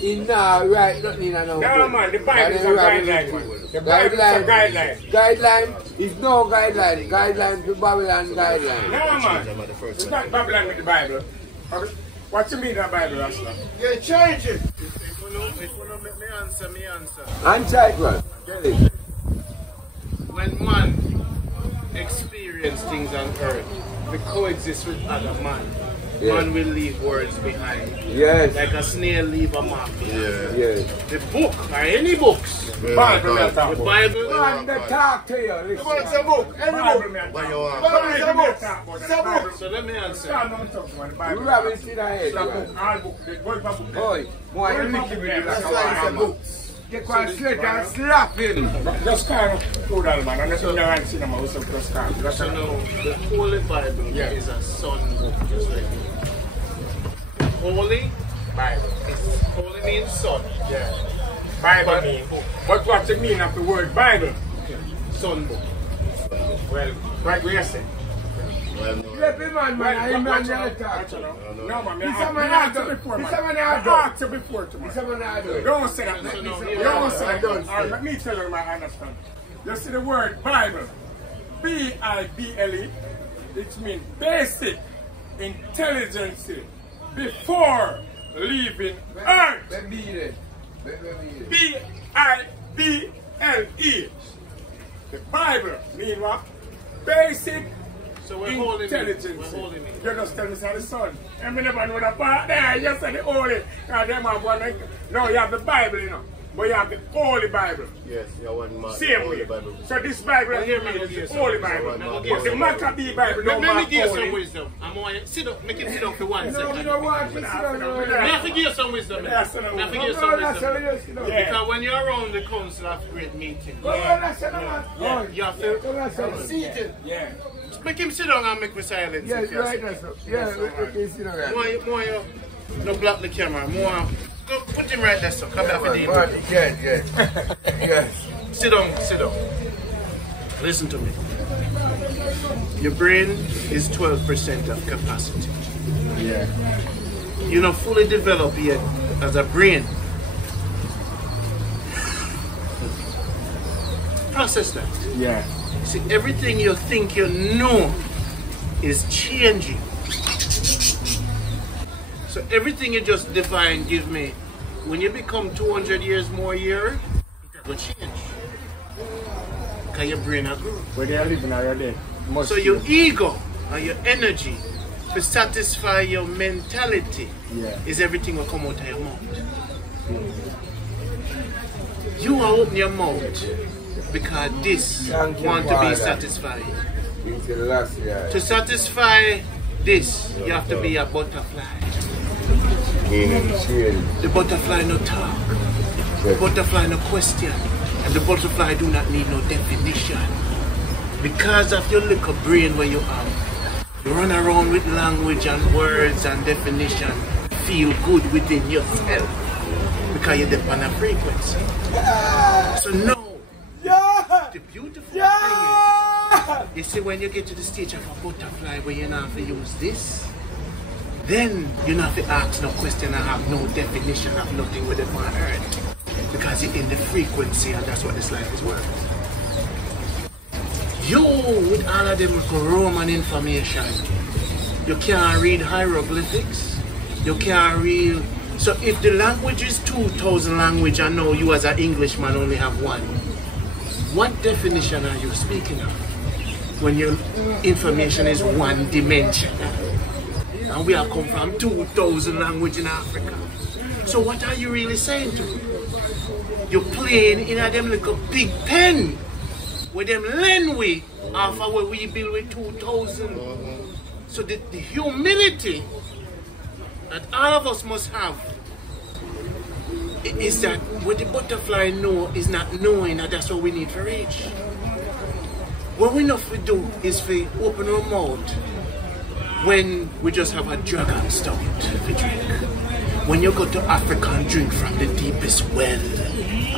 in now, right, not in no book. No, man, the Bible is a guideline. The Bible is a guideline. Guideline is no guideline. Guideline to Babylon guideline. No, man. It's not Babylon with the Bible. What you mean that Bible, Rasta? You change it. If you don't make me answer, Answer it, man. Tell it. When man experience things on earth, we coexist with other man. Yes. Man will leave words behind. Yes. Like a snail leave a mark behind. Yes. The book, or any books. The Bible. The Bible. Man, they talk to you. Listen. It's a book. Any book. So let me answer. You haven't seen that head. Boy, boy, you look at me like a book. Get quite slick and slap him. Just call him Udal, man. I'm not going to see him. Just call him. So now, the Holy Bible is a son book, just like me. Holy Bible. Holy means son. Yeah. Bible means. But what's the meaning of the word Bible? Son book. Well, like we say. Let him man, I ain't man talk. No, man, I asked you before, man. I asked you before, man. Don't say that. Don't say that. All right, let me tell you, man, I understand. You see the word Bible, B-I-B-L-E, it means basic intelligence before leaving earth. B-I-B-L-E. The Bible means what? Basic So we're holding intelligence. We're holding me. You just tell me the son. I never know the part there. You said the holy. No, you have the Bible, you know. But you have the Holy Bible. Yes, you have one man. Same way. So this Bible here is the Holy Bible. But the Maccabee Bible, no let me man give you holy. some wisdom. I'm going to sit up, make him sit up for 1 second. No, you don't want to sit down. I have to give you some wisdom. I have to give you some wisdom. Because when you're around the council of great meeting, you have to Seated. Yeah. make him sit down and make me silence. Yes, right, that's right. Yeah, okay, sit down. More, no block the camera. More, go put him right there, so come back for the Yes. Sit down. Listen to me. Your brain is 12% of capacity. Yeah. You're not fully developed yet as a brain. Process that. Yeah. See, everything you think you know is changing. So everything you just define, give me, when you become 200 years more year, it will change. Because your brain will grow. Where they are living are dead. So your ego and your energy to satisfy your mentality is everything will come out of your mouth. You will open your mouth because this want to be satisfied. To satisfy this, you have to be a butterfly. The butterfly no talk. The butterfly no question. And the butterfly do not need no definition. Because of your little brain where you have, you run around with language and words and definition. Feel good within yourself. Because you're on a frequency. So no. The beautiful thing is, you see, when you get to the stage of a butterfly where you don't have to use this, then you don't have to ask no question and have no definition of nothing with it on earth. Because you're in the frequency and that's what this life is worth. You, with all of them Roman information, you can't read hieroglyphics, you can't read. So if the language is 2,000 language, I know you as an Englishman only have one. What definition are you speaking of when your information is one dimension? And we are come from 2,000 languages in Africa. So what are you really saying to me? You're playing in a them little big pen with them language off of where we build with 2,000. So the humility that all of us must have is that what the butterfly know is not knowing that that's what we need for reach. What we know to do is to open our mouth when we just have a dragon stout to drink. When you go to Africa and drink from the deepest well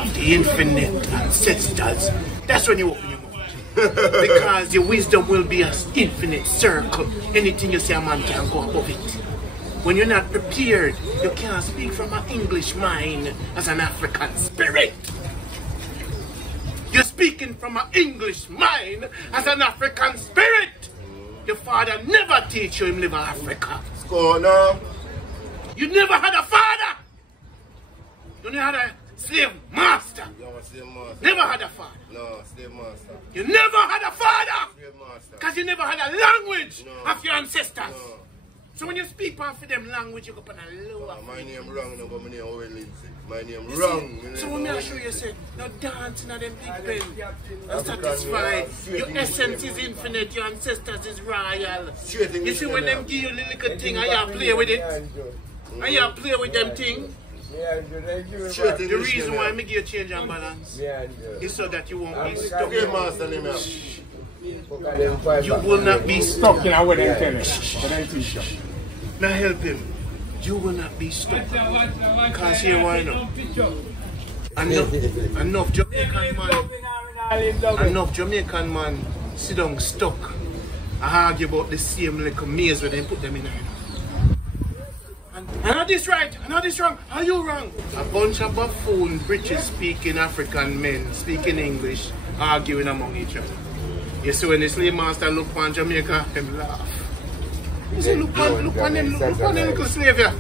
of the infinite ancestors, that's when you open your mouth. Because your wisdom will be an infinite circle. Anything you say a man can go above it. When you're not prepared, you can't speak from an English mind as an African spirit. You're speaking from an English mind as an African spirit. Your father never teach you him live in Africa. No. You never had a father. You never had a slave master. Never had a father. No, slave master. You never had a father. Slave master. Because you never had a language of your ancestors. No. So when you speak for them language, you go up on a lower. My name wrong, no, but my name Owen Lindsay. My name wrong. So when I show you, say, no dancing at them big pen. I'm satisfied. Your essence is infinite, your ancestors is royal. You see when them give you the little thing and you play with it, and you play with them thing, the reason why I make you change and balance is so that you won't be stuck. You will not be stuck in our tennis. Now help him. You will not be stuck. Because here why not? Enough Jamaican man sit down stuck and argue about the same little maze where they put them in there. I know this right, I know this wrong, are you wrong? A bunch of buffoon, British speaking African men speaking English arguing among each other. You see when the slave master look on Jamaica, them laugh. You see, look on them little slave here.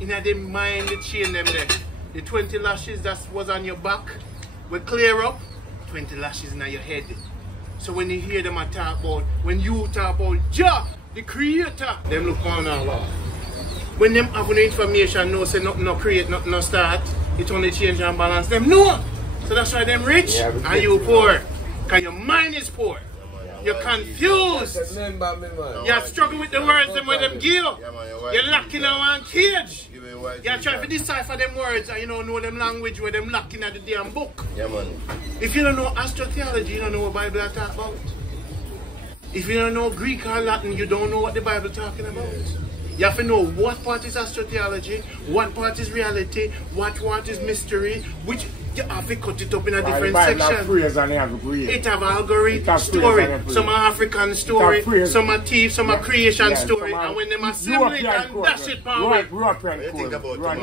In their mind, they chain them there. The 20 lashes that was on your back will clear up, 20 lashes in your head. So when you hear them talk about, when you talk about Jah, the creator, them look on and laugh. When them have no information, no say nothing, no create, nothing, no start, it only change and balance them. No! So that's why them rich and you poor. Because your mind is poor. You're confused. You're struggling with the words them when them give. You're locked in one cage. You're trying to decipher them words and you don't know them language where them locked in at the damn book. If you don't know astrotheology, you don't know what the Bible talk about. If you don't know Greek or Latin, you don't know what the Bible talking about. You have to know what part is astrotheology, what part is reality, what part is mystery, which you have to cut it up in a different section. It have algorithm story, some are African story, some are thief, some are creation story, and when them assemble it and dash it power.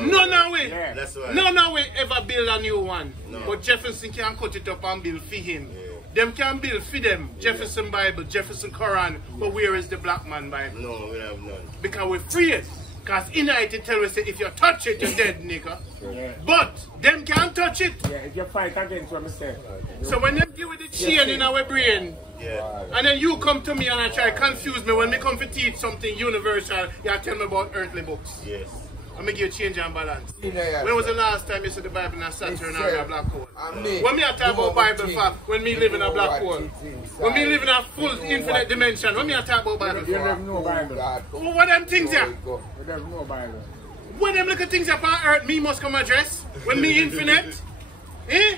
None of we ever build a new one, but Jefferson can cut it up and build for him. Them can build for them, Jefferson Bible, Jefferson Quran, but where is the black man Bible? No, we have none. Because we're free. Because in it tell us if you touch it, you're dead, nigga. But them can't touch it. Yeah, if you fight against what I say. So when them give with the chain in our brain, and then you come to me and I try to confuse me when me come to teach something universal, you tell me about earthly books. Yes. I'm going to give you change and balance. When was the last time you saw the Bible in a Saturn or a black hole? When me I talk about Bible for, when me live in a black hole. When me live in a full infinite dimension, when me I talk about Bible for? You have no Bible. What them things here? You have no Bible. When them little things up on earth, me must come address. When me infinite, Eh?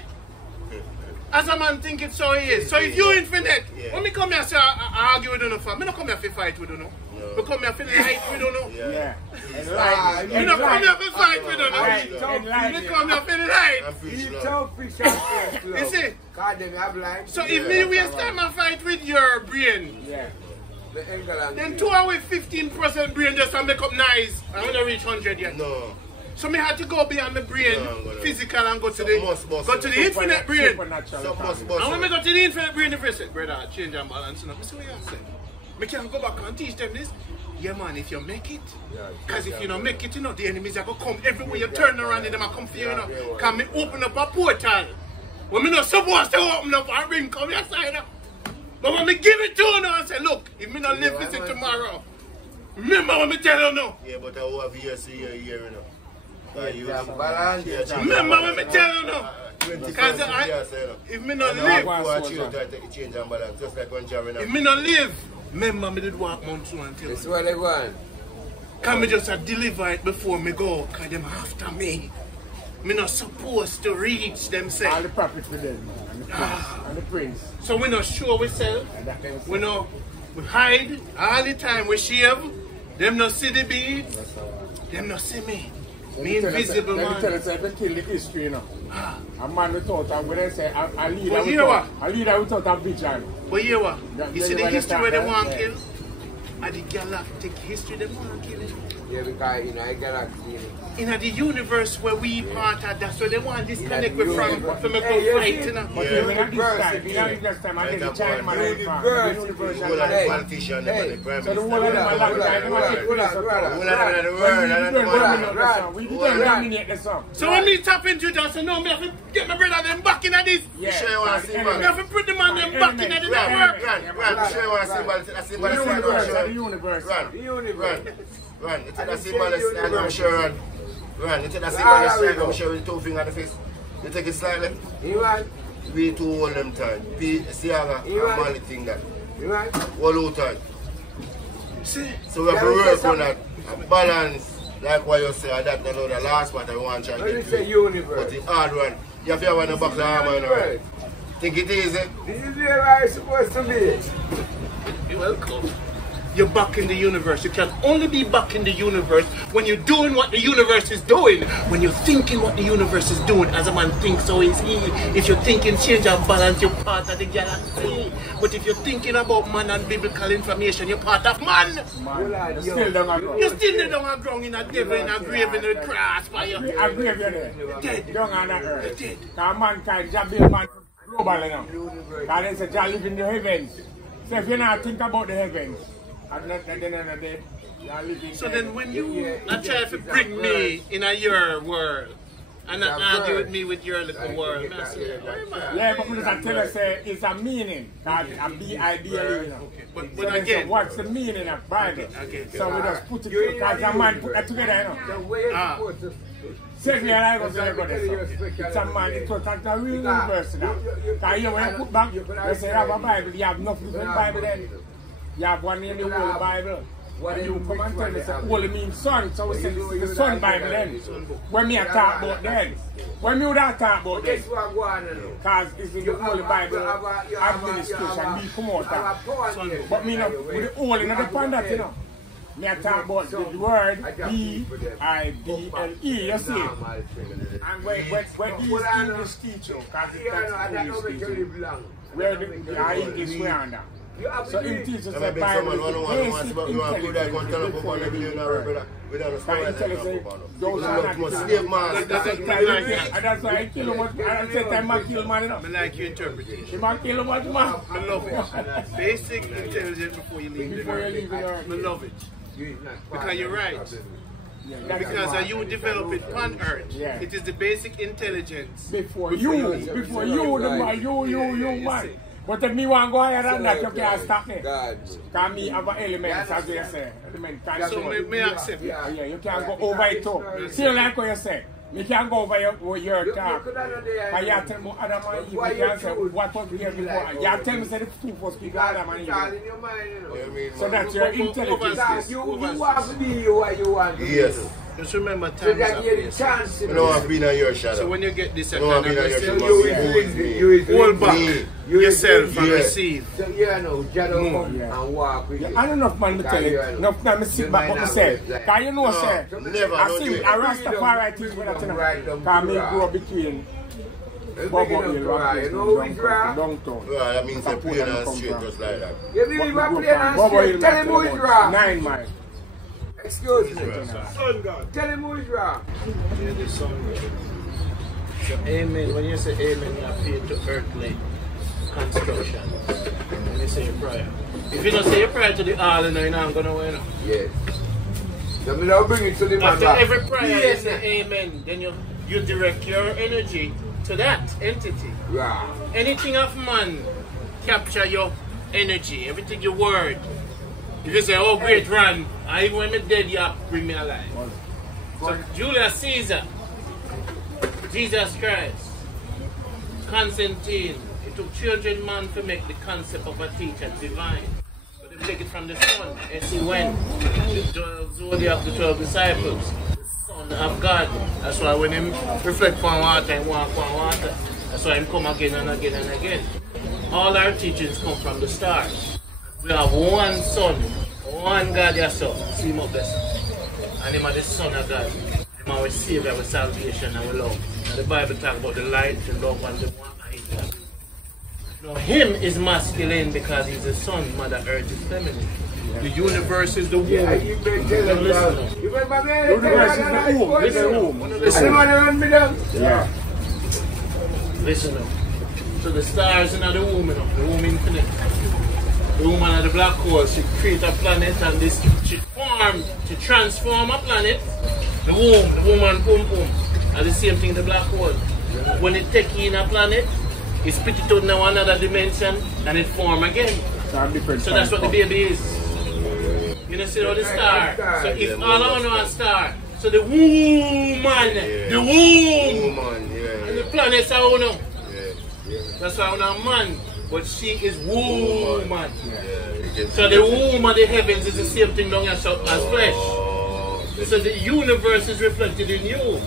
As a man think it so he is. So if you infinite, when me come here say I argue with you no for, me not come here to fight with you no. Me come here to light with you no. Yeah. Me not come here to fight with you no. Me come here to light. You see? So if me waste time and fight with your brain, then 2 hours 15% brain just to make up nice. I'm gonna reach 100 yet. No. So me had to go beyond the brain, physical, and go to the infinite brain. And when me go to the infinite brain, the first say, brother, change and balance. You know, see what you say? Me can go back and teach them this. Yeah, man, if you make it, because if you don't make it, you know, the enemies are going to come everywhere you turn around, and them are come for you, you know. Can me open up a portal? When me not supposed to open up and ring come your side up. But when me give it to you now and say, look, if me not live visit tomorrow, remember when me tell you now. Yeah, but I have years here, you know. Remember when me tell you now. Because if me not live, if me not live, remember me did walk Mount Two and tell you. That's where they want. Can me just deliver it before me go, because them after me. Me not supposed to reach themselves. All the prophets for them, and the prince. So we not sure ourselves. We hide all the time. We shave. Them not see the beads. Them not see me. Me invisible man. Let me tell you, if you kill the history, you know. A man without a, when I say a leader without a vision. But you what? You see the history where they want to kill? And the galactic history they want to kill it. Yeah, because you know, I got in the universe where we part of, that's where they want to disconnect with from me go fight, you know. But even at this time, I get the China man right from the universe. So the whole of them are like that. We didn't dominate the song. So when me tap into it, I say, no, me have to get my brother them back in this. Yeah. Show you what I see, man. Me have to put the man them back in the network. Show you what I see, man. The universe. Run, it's a symbol I'm sure run, it's a symbol I'm sure with 2 fingers on the face. You take it slightly. We too hold them tight. Siaga and Mali thing that. Hold out tight. So we have to work on that. A balance, like what you say, that the last part I want to try to get you. But the hard one, you have to have a buckle armor, you know. Think it easy? This is where I'm supposed to be. You're welcome. You're back in the universe. You can only be back in the universe when you're doing what the universe is doing. When you're thinking what the universe is doing. As a man thinks, so is he. If you're thinking change and balance, you're part of the galaxy. But if you're thinking about man and biblical information, you're part of man. You're still down a ground. You're still down a ground in a devil, in a grave, in a cross for you. A grave you're there. You're dead. Down on the earth. You're dead. Because mankind just build man global now. Because they say just live in the heavens. So if you not think about the heavens, and at the end of the day, you are living. So then when you try to bring me in your world and argue with me with your little world, I say, yeah, but we just tell you say it's a meaning. Because a B-I-B-L-E, you know. But so again, what's the meaning of Bible? So we just put it together, because a man put that together, you know. Say me alive of the it's a man, it's a real universe now. Because you when you put back, you say you have a Bible, you have nothing in the Bible then. You have one in the whole Bible. And you come and tell me, say, holy means son. So we say, the son Bible then. When me talk about then. When me would talk about then. Because it's in the Holy Bible administration, we come out that. But me not, with the whole in the pandat, you know. Me talk about the word B-I-B-L-E, you see. And when these English teach you, because it's English teaching, where the English way under. So in teachers the Bible is basic intelligence. Those are not slave masters. And that's why I kill him. And at the same time I kill man enough. I like your interpretation. If I kill him, what man? I love it. Basic intelligence before you leave the earth. I love it. Because you're right. Because you develop it on earth. It is the basic intelligence. Before you, the man, you man. But if me want to go higher than that, you can't stop me. Because me have elements, as you say. So may I accept it? Yeah, you can't go over it too. See like what you say. Me can go over your talk. But you tell me Adam and Eve, you can say what was here before. You tell me say the two first people Adam and Eve. So that's your intelligence. You want to be what you want to be. Yes. Just remember time is a place. You know I've been on your shadow. So when you get this, No, I've been on your shadow. hold back yourself and receive. So you know, Jado come and walk with you. I don't know if man to tell you. Enough time I sit back what I say. Because you know, say, I see a Rastafari thing with that tonight. Because me grow between Bobo Hill and downtown. Well, that means they're playing on straight just like that. You believe I play on street? Tell him who is wrong. 9 miles. Excuse me. Tell him who is wrong. Yeah, the sun God. So amen. When you say amen, you have faith to earthly construction. When you say your prayer. If you don't say your prayer to the all, you're not going to win. Yes. So me don't bring it to the man. After every prayer, you say amen. Then you direct your energy to that entity. Yeah. Anything of man capture your energy, everything your word. If you say, oh great run, even when I'm dead, you bring me alive. So Julius Caesar, Jesus Christ, Constantine, it took 300 men to make the concept of a teacher divine. But they take it from the sun. And see when the 12 zodiac, the 12 disciples, the son of God. That's why when him reflect on water and walk on water, that's why him come again and again and again. All our teachings come from the stars. We have one son, one God, your son. See him up there. And him are the son of God. Him our Savior with salvation and with love. And the Bible talks about the light, the love, and the one. Now him is masculine because he's the son, Mother Earth is feminine. The universe is the womb. Yeah, you been telling me. You remember me? The universe is the womb. It's the womb. Listen. Yeah. Listen up. So the stars in the womb, the womb infinite. The woman of the black hole, she create a planet and this she formed to transform a planet. The womb, the woman boom boom. And the same thing in the black hole. When it take in a planet, it split it out now another dimension and it form again. So that's what the baby is. You know, see all the star. So if all I know a star, so the woman, the womb, and the planets are all know. That's why I'm a man. But she is woman. So the womb of the heavens is the same thing down here as flesh. So the universe is reflected in you.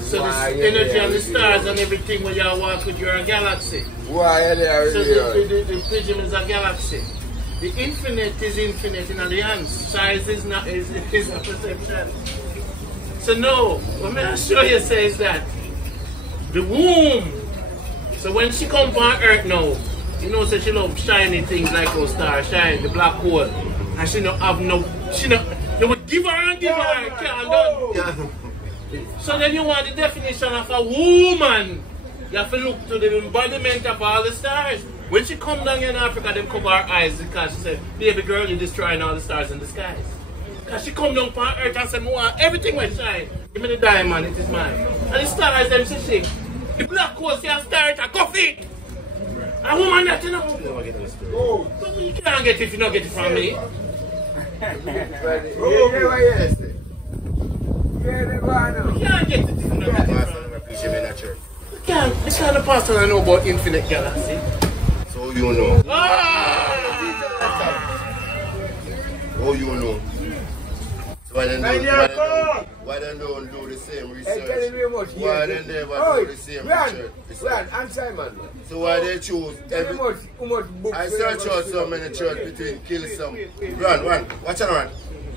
So the energy and the stars and everything when you walk with, you're a galaxy. So the prism is a galaxy. The infinite is infinite in the hands. Size is not is a perception. So no, what I'm show you says that the womb. So when she come on earth now, you know, so she love shiny things like those stars shine, the black hole. And she don't have no, they would give her and give her, can't done. So then you want the definition of a woman. You have to look to the embodiment of all the stars. When she come down here in Africa, they cover her eyes because she said, baby girl, you're destroying all the stars in the skies. Because she come down on earth and said, I want everything will shine. Give me the diamond, it is mine. And the stars, them she the black hole, see a star, it's a coffee. A woman that you know. But you can't get it if you don't get it from me. You can't get it if you don't get it. You can't. This kind of person I know about infinite galaxy. So you know. Oh, you know. So why they don't do the same research? Why they never do the same research? And Simon. So why they choose I search out so many churches between Kilsum. Run, watch out, run.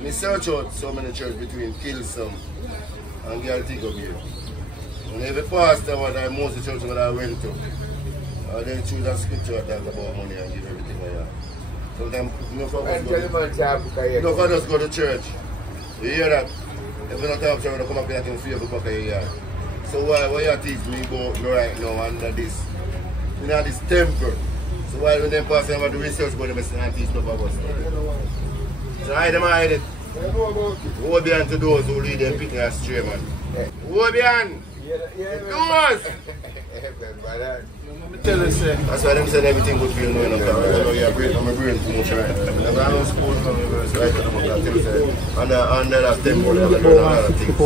I search out so many churches between Kilsum and Galtigo here. And every pastor what I most of the churches that I went to, they choose a scripture that talk about money and give everything like that. Sometimes enough of us go to church. You hear that? If you don't have church, you come up here and feel the back of your yard. So why you teach me about right now under this? You know this temple. So why when they pass about the research about them and teach stuff about stuff? So hide it. Who behind to those who lead them picking astray, man? Who behind? Those! That's why them said everything would be known. You're great. I'm a brain too much right now. I'm not school from university right now. Under that tempo, I learn a lot of things.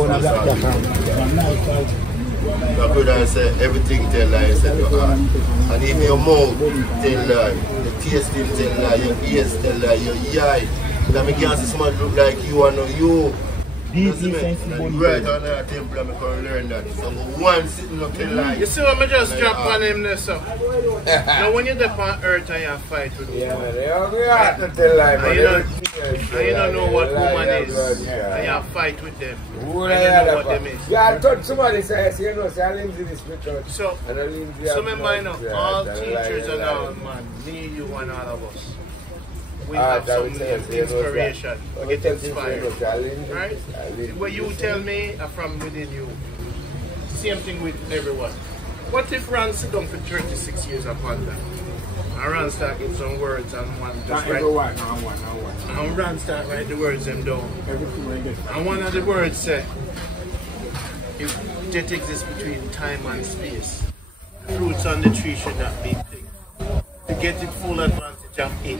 My brother say everything tell lies in your heart. And even your mouth tell lie. The tasting tell lie. Your ears tell lie. Your eye. That me can't see somebody look like you and not you. Right on that temple, I'm going to learn that. So one sitting up tell lie. You see what I just drop on him there, so? Now when you're up on earth and you fight with him. Yeah, they have to tell lie, man. And you don't know what woman is. And you fight with them. And you know what them is. Yeah, I thought somebody says, you know, say I live in this church. So remember, you know, all teachers and all, man, me, you, and all of us. We have some inspiration. We get inspired. Right? What you tell me are from within you. Same thing with everyone. What if Ron sit down for 36 years upon that? And Ron start get some words and one just write. And Ron start write the words them down. And one of the words say, if death exists between time and space, fruits on the tree should not be picked. To get it full advantage of it,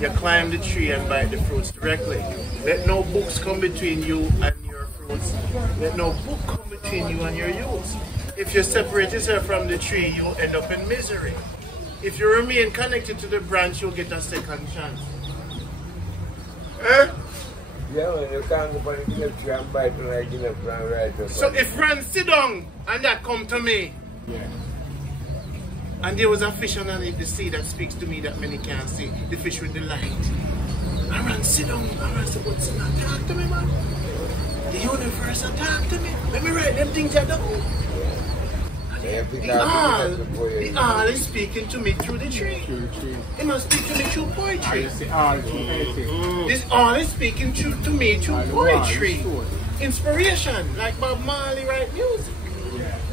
you climb the tree and bite the fruits directly. Let no books come between you and your fruits. Let no book come between you and your youth. If you separate yourself from the tree, you'll end up in misery. If you remain connected to the branch, you'll get a second chance. Yeah, when you can't go on the tree and bite like in a plan right. So if Ron sit down and that come to me, and there was a fish underneath the sea that speaks to me that many can't see, the fish with the light. I ran sit down, I ran say, what's not talk to me, man? The universe talk to me. Let me write them things I don't. The all is speaking to me through the tree. It must speak to me through poetry. This all is speaking to me through poetry. Inspiration, like Bob Marley write music.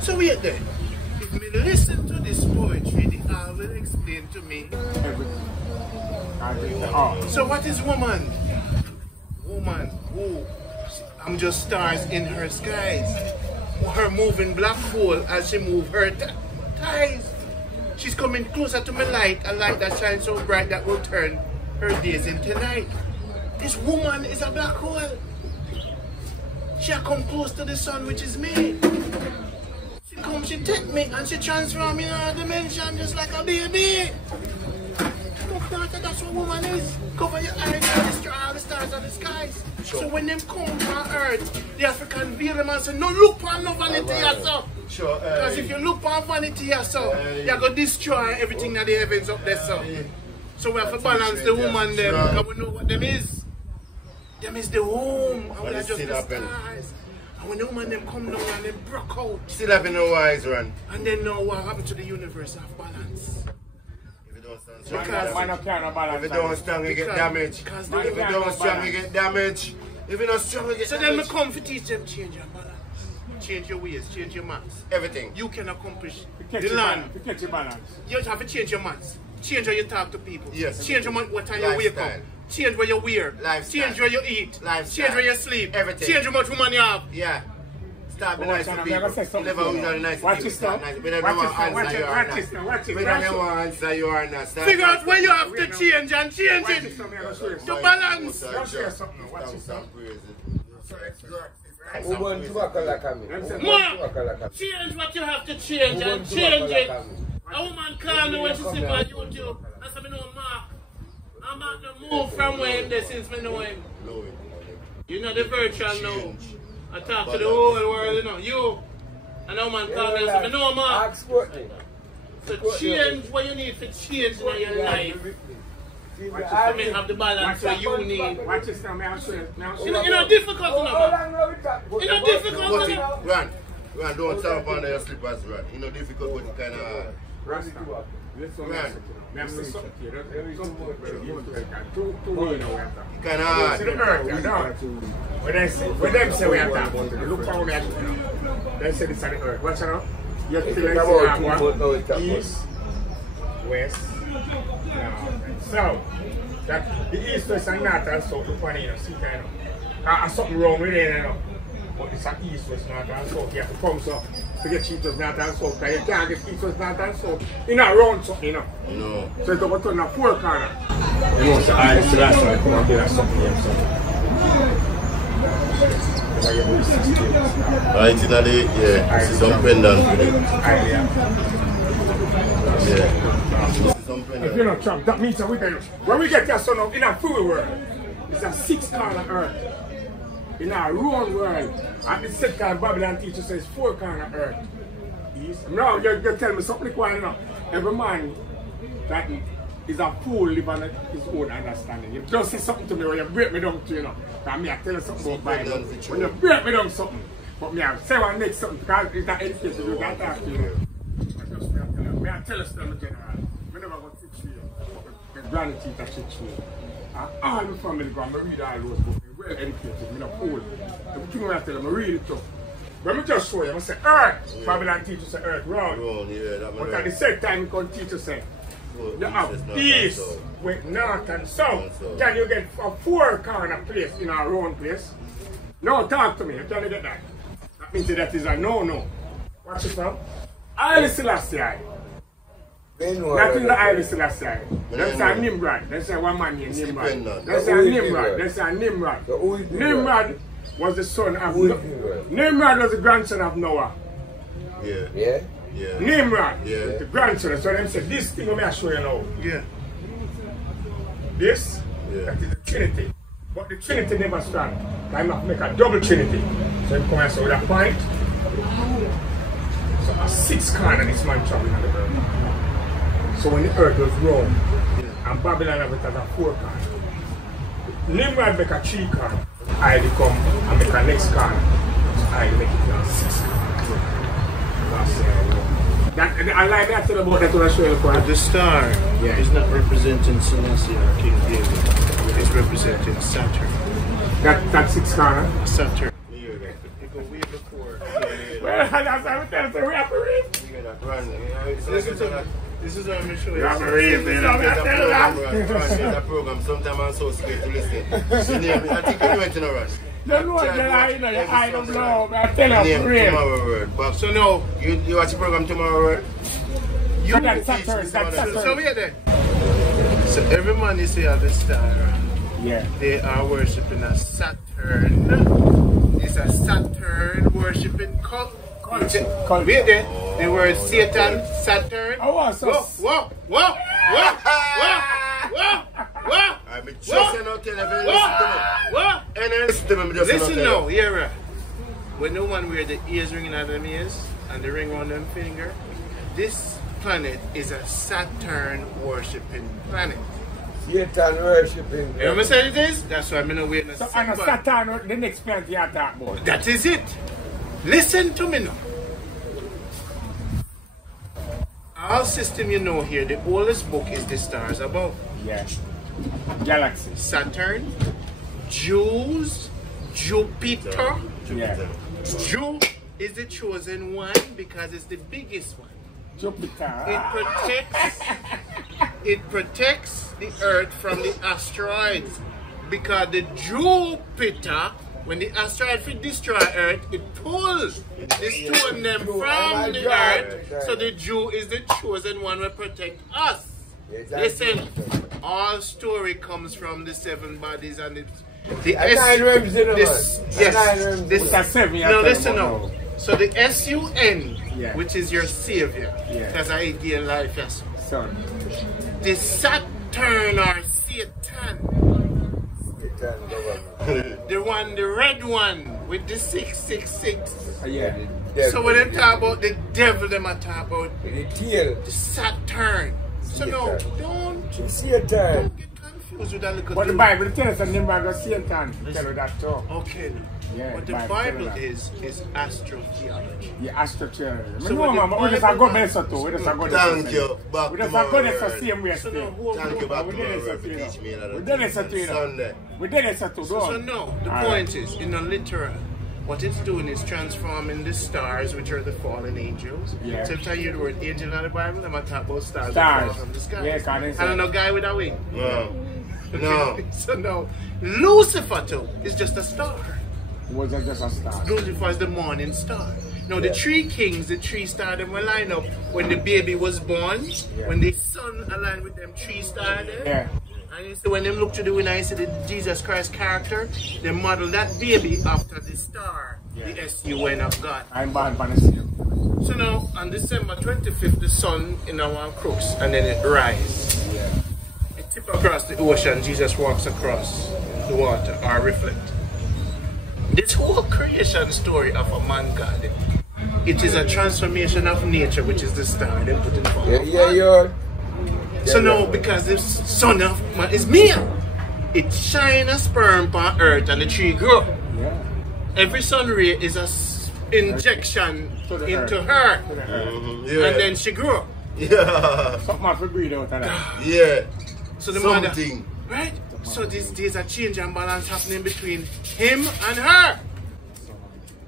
So wait there. If me listen to this poetry, the all will explain to me. So what is woman? Woman, who? I'm just stars in her skies. Her moving black hole as she move her ties. She's coming closer to my light, a light that shines so bright that will turn her days into night. This woman is a black hole. She come close to the sun, which is me. She take me and she transform me in a dimension just like a baby. That's what woman is. Cover your eyes and destroy all the stars of the skies. Sure. So when them come from earth, the African veil them and say, no look on no vanity yourself. Sure. Because if you look on vanity yourself, you're going to destroy everything that the heavens up there. So we have to balance the woman them, because we know what them is. Them is the womb, and we are just the stars. And when the woman them come down and them broke out. Still having no eyes, Ron. And then know what happened to the universe of balance. If you don't stand strong, you get damage. If you don't strong, you get damage. If you're not strong, you get so damage. then we come to teach them change your balance. Change your ways, change your maths. Everything. You can accomplish the land. You have to change your maths. Change how you talk to people. Yes. Change what time you wake up. Change what you wear. Lifestyle. Change where you eat. Lifestyle. Change where you sleep. Everything. Change how much money you have. Yeah. Start being nice to people. Never usually nice to people. We don't know what answer you are not. We don't know what answer you are not. Figure out where you have to change and change it. To balance. Woman, change what you have to change and change it. A woman call me when she sleep on YouTube. I said, I know Mark. I'm about to move from where him there since I know him. You know the virtual now. I talk to the whole world, you know. You. And a woman call me and say, I know Mark. So change what you need to change in your life. You have the balance what you need. You know difficult enough. You know difficult enough. Run, don't talk under your slippers, Run. You know difficult but kind of hard. Run. Kind of hard. When them say we are talking, look how we are doing. They say this on the earth. Watch out. You have to east, west, south. That the east, west, and north and south. Look on it, you know, see kind of. There's something wrong with it, you know. But it's an east, west, north and south. You have to come so. to get cheaters north and south. Because you can't get cheaters north and south. In a round something, you know. No. So it's over to a 4 corner. You know, so I see that's why I come and do that something here. Right in the, yeah, some pendants with it. Yeah. If you're not Trump, that means that we can, when we get your son up in a full world, it's a 6 corner earth. In a round world, at the set kind Babylon teacher says 4 corner earth. Now you tell me something quiet, you know. Every man that is a fool live on his own understanding. You just say something to me when you break me down to, you know. Because me I tell you something about Bible. When you break me down something, but me I say one next something because it's not education, you can't talk to you. I tell you something general. I never go teach you. The grand teacher teach you. All my family go and read all those books. Well educated, I'm not fool. Everything I tell them, I read it up. When I just show you, I say earth. Babylon teacher say earth round. But at the same time, you can teach you say, you have east with north and south. Can you get a 4 corner place in a round place? No, talk to me. You can't get that. That means that is a no-no. Watch it now. Haile Selassie. Not in the Haile Selassie. That's a Nimrod. That's a one man named Nimrod. That's a Nimrod. That's a Nimrod. Nimrod was the son of Nimrod was the grandson of Noah. Yeah. Yeah? Yeah. Nimrod, Yeah. the grandson. So them said, this thing I'm going to show you now. Yeah. This, that is the Trinity. But the Trinity never stand. I must make a double Trinity. So you come and say with a point. So a 6 corner this man traveling on the earth. So when the earth was round, and Babylon have it as a 4 corner. Nimrod make a 3 corner. I come and make a next corner. So I make it a 6 corner. That, I like that thing about that when I show you the star is not representing Selassie or King David. It's representing Saturn. That 6 corner? Saturn. You go way before. Well, that's how we tell you, we have to read. This is what I'm going to show you. You have to read, man. I'm going to tell you that program, sometimes I'm so scared to listen. I think you went in a rush. You know what the eye, your eye don't blow, man. I tell you, for real. Tomorrow word. But so now, you watch the program tomorrow word? You that's Saturn. So we are there. So every man you see have a star. Yeah. They are worshipping a Saturn. It's a Saturn worshipping cult. Wait there. The word Satan, Saturn. Oh, so. Whoa. I'm just not telling you, listen to me. Listen now, here. When no one wear the ears ringing out them ears and the ring on them finger, this planet is a Saturn worshipping planet. Satan worshipping. You know what I said it is? That's why I'm not wearing a So, and a Saturn, the next planet you are talking about. That is it. Listen to me now. Our system, you know here, the oldest book is the stars above. Yeah. Galaxy. Saturn, Jews, Jupiter. Yeah. Jew is the chosen one because it's the biggest one. Jupiter. It protects the earth from the asteroids because the Jupiter, when the asteroid will destroy earth, it pulls the stone them from the earth. So the Jew is the chosen one to protect us. Listen, all story comes from the 7 bodies and the nine realms, you know, this, yes, this, no, listen now. So the S-U-N, yeah, which is your savior, yeah, that's an ideal life, yes. Son. The Saturn or Satan, the one, the red one with the 666. Yeah. So when they talk about the devil, they might talk about the tail, the Saturn. So no, don't get confused with that little. But the Bible tells us that Nimrod was Satan. Tell you that too. Okay. Yeah, what the Bible is astrotheology. Yeah, astrotheology. So no, man, but we just go there so too. We just go there. Thank you. We just go there so same way. Thank you back tomorrow for teaching me that. We did it so too. Sunday. We did it so too. So no, the point is, in a literal, what it's doing is transforming the stars, which are the fallen angels. Yeah. So if I hear the word angel in the Bible, I'm going to talk about stars that from the sky. Yeah, I don't know guy with a wing. No. No. So no, Lucifer too is just a star. Was that just a star? Lucifer is the morning star. Now the three kings, the three stars, them will line up when the baby was born, when the sun aligned with them three stars. Yeah. And you see when them look to the winner, you see the Jesus Christ character, they model that baby after the star, the S-U-N of God. I'm born by the same. So now on December 25th, the sun in our crooks and then it rises. Yeah. It tip across the ocean, Jesus walks across the water or reflect. This whole creation story of a man God, it is a transformation of nature, which is the star they put in form of man. So now, because the son of man is male, it shine a sperm on earth and the tree grow. Yeah. Every sun ray is a injection into her, and then she grow. Yeah. Something I for breathe out of that. Yeah. So the something. mother, right? So there's a change and balance happening between him and her.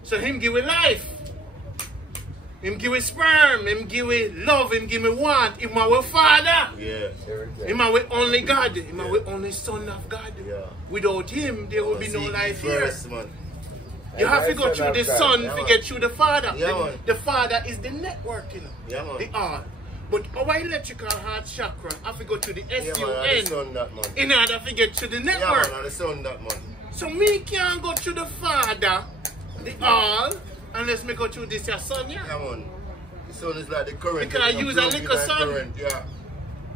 So him give it life. Him give it sperm. Him give it love. Him give me want. Him our father. Yeah. Him our only God. Him our only son of God. Yeah. Without him, there will be no life here. Man. You have to go through the son to get through the father. Yeah, the father is the network, you know. Yeah, man. The all. But our electrical heart chakra have to go to the Yeah, S-U-N man, in order to get to the yeah, network. man, the son that man. So me can't go through the father, the all, unless me go through this your son, yeah? Yeah, man. The son is like the current. Because I use a little son. Current, yeah.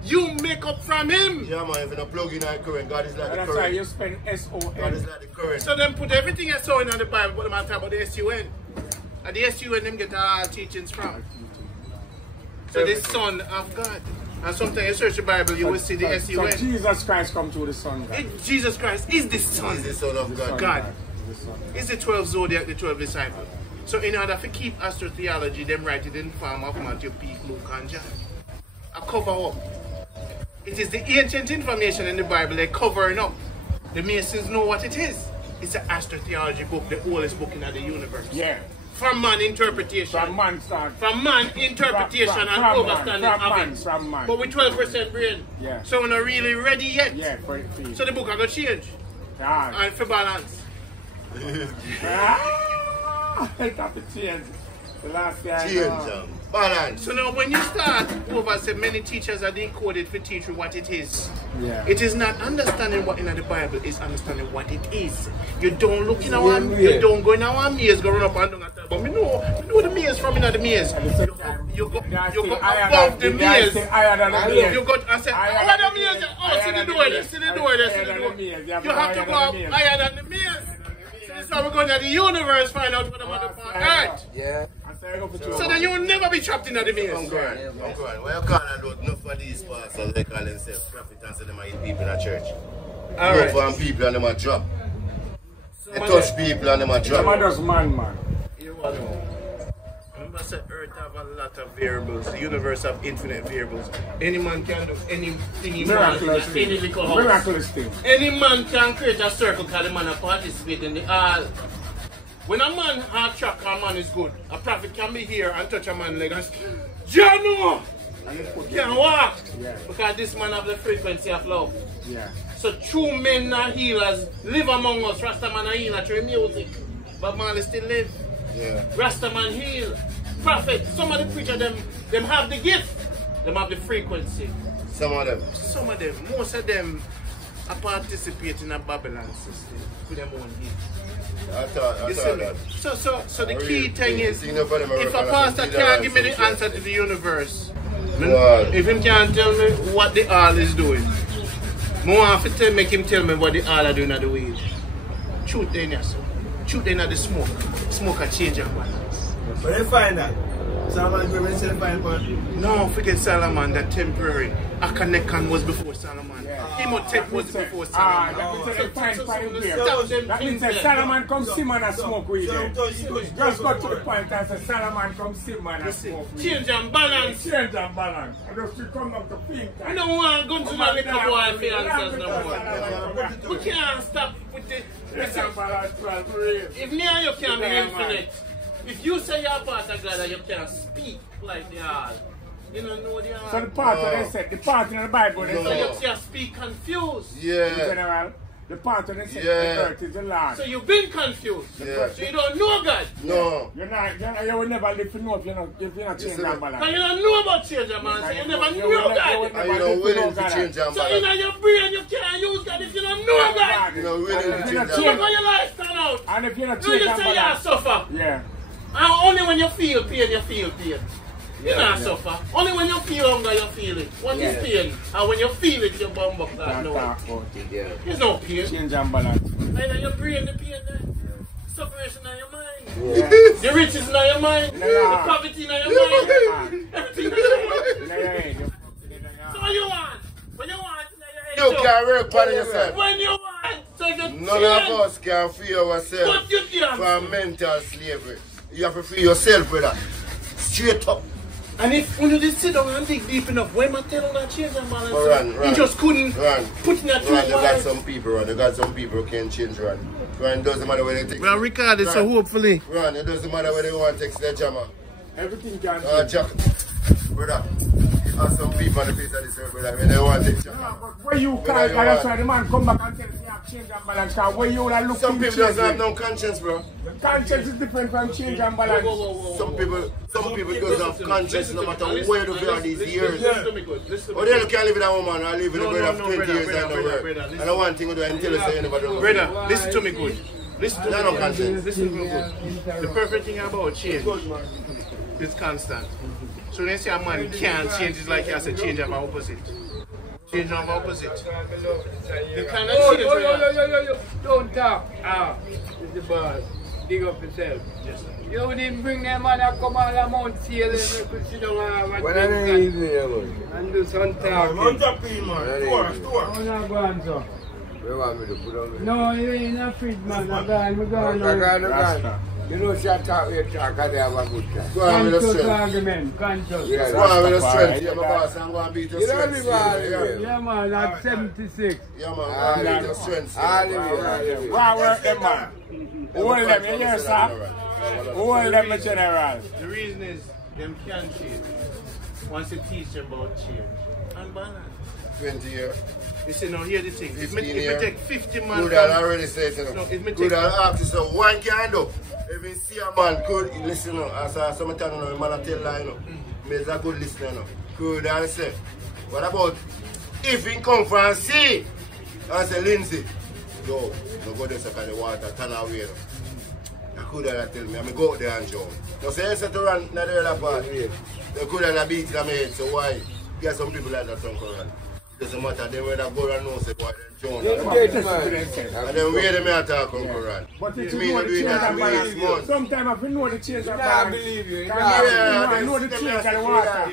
You make up from him. Yeah, man, if you don't plug in that current, God is like the That's current. why you spend S-O-N. God is like the current. So them put everything I saw in the Bible, but I'm talking about the S-U-N. And the S-U-N them get all teachings from. So the son of God. And sometimes you search the Bible, you will see the S-U-N. So Jesus Christ come through the Son. Jesus Christ is the Son. He's the son of God. God. Is the 12 zodiac, the 12 disciples. So in order to keep astrotheology, them write it in form of Matthew, Pete, Luke, and John. I cover up. It is the ancient information in the Bible they're covering up. The Masons know what it is. It's an astrotheology book, the oldest book in the universe. Yeah. From man interpretation. From man start. From man interpretation and understanding of it. From man. But with 12% brain. Yeah. So we're not really ready yet. Yeah, for it. So the book are going to change. Yeah. And for balance. It got to change. The last year. Change, balance. So now when you start over, say many teachers are decoded for teach you what it is. Yeah. It is not understanding what in the Bible, it's understanding what it is. You don't look in our you don't go in our maze, go run up and down and tell, but me know the maze from in the maze. You go above the maze. You got and say, oh the maze, oh see the door there, see the door there, see the door. You have to go up higher than the maze. So we're going to the universe find out what the motherfucker earth. Yeah. So then you'll never be trapped in the maze. I'm going. Why you can't do enough of these pastors, they call themselves prophets and say them are eat people in a church. Alright. Go for people and them a drop. They touch people and them a drop. Some just man. You know, remember I said Earth have a lot of variables, the universe have infinite variables. Any man can do anything he wants in any little house. Miraculous thing. Any man can create a circle because the man participate in the all. When a man heart track, a man is good. A prophet can be here and touch a man leg and say, Jano! Can't walk. Yeah. Because this man have the frequency of love. Yeah. So true men and healers live among us. Rasta man and healer through music. But man still live. Yeah. Rasta man heal. Prophet, some of the preachers them have the gift. Them have the frequency. Some of them. Some of them, most of them are participating in a Babylon system with their own gift. I thought that. So the key thing is, if a pastor can't give me the answer to the universe, if he can't tell me what the all is doing, I want to make him tell me what the all are doing at the weed. Truth in here, so. Truth in the smoke. Smoke a change of balance. But they find that. Solomon Grimmett said find one. No, forget Solomon, that temporary. Akanekan was before Solomon. Imhotep was before Solomon. That means that Solomon come see man and smoke weed. Just got to the point and say Solomon come see man and smoke weed. Change and balance. Change and balance. And just to come up to think. I don't want to go to the little boy for answers no more. We can't stop with the... If me and you can be infinite, if you say you're part of God and you can't speak like they are, you don't know the So the part they said, the part in the Bible they so said. you just speak confused. Yeah. In general. The part of the earth is the land. So you've been confused. Yeah. So you don't know God. No. You will never live to know if you're not change and balance. But you don't know about change and balance. So you never know God. And you're not willing to change and So balance. in your brain you can't use God if you don't know God. You're not willing to change and So balance. how your life turn out? And if you're not No, change you and say you balance. suffer. Yeah. And only when you feel pain, you feel pain. You don't suffer. Only when you feel hunger, you feel it. What is pain? And when you feel it, you bump up that no. There's no pain. Change and balance. And then your brain, the pain there. Separation in your mind. Yeah. The riches in your mind. The poverty in your mind. Everything in your mind. So what you want? What you want? You can't work for yourself. When you want. So you None of us can free ourselves But you can't. from mental slavery. You have to free yourself with that. Straight up. And if when you just sit down and dig deep enough, when I tell you that change and balance, Run. you just couldn't put in that Run, you got some people, Run. You got some people who can change, Run. Run, it doesn't matter where they take. Well, recorded, so hopefully. Run, it doesn't matter where they want to take their jammer. Everything can change. Jack, brother, you have some people on the face of this earth, brother, when they want to take jammer. Where you can't, that's why the man come back and tell you have change and balance. Where you are looking some people doesn't have no conscience, bro. Conscience is different from change and balance. Some people doesn't have conscience no matter where they are these years. Listen to me good. Listen to Oh, me. they can't live with a woman or live with a brother of 20 years and no work. brother, And the one thing you do until you say you never do. Brother, listen to me good. Listen to me No good. conscience. Listen to me good. The perfect thing about change is constant. So when you say a man can't change, it's like you have to change of opposite. Change of opposite. You cannot change. Don't talk. It's the boss. Dig up yourself. Yes, sir. You didn't bring them man and come all Mount Seal and you could sit down and What are they eating there, man? and do some talking. What are they eating? I'm not going to. Where want me to put on me? No, you ain't a fridge man. I'm going Rasta. You know, she talk, you talk, and they have a good time. Go on with the Conscious strength. argument. Conscious. Yeah, Go on with the strength. You're my boss and go and beat your You don't strength. live all the way. Yeah, man, at 76. Yeah, man, go and beat your strength. All the way, all the way. Why work them, man? Who hold them, you hear, sir? Who hold them, General? The reason is them can change. Once you teach them about change and balance. 20 years. You see, now hear the thing. If 15 me years. take 50 man Good, I already said to No, them. if me Good, take- I ask you, so one can do. If you see a man, good, listen, as I sometimes know, man, I tell lie, you know. Me is a good listener, you know. Good, I say. What about if he come from and see, and say, Lindsay, yo, no go there, so the water, turn away, you know. I could have tell me, I go out there and jump. No, say, you say to run, not the other part. They could have beat in my head, so why? Get some people like that don't come run. It doesn't matter, they will go and know, say, boy, then You're jump. dead, man. And then where they may attack on Quran. But if Me you know not the doing change that and to me balance, this month. sometimes if you know the change and Nah, I balance, believe you. can Nah, you know the change and the water.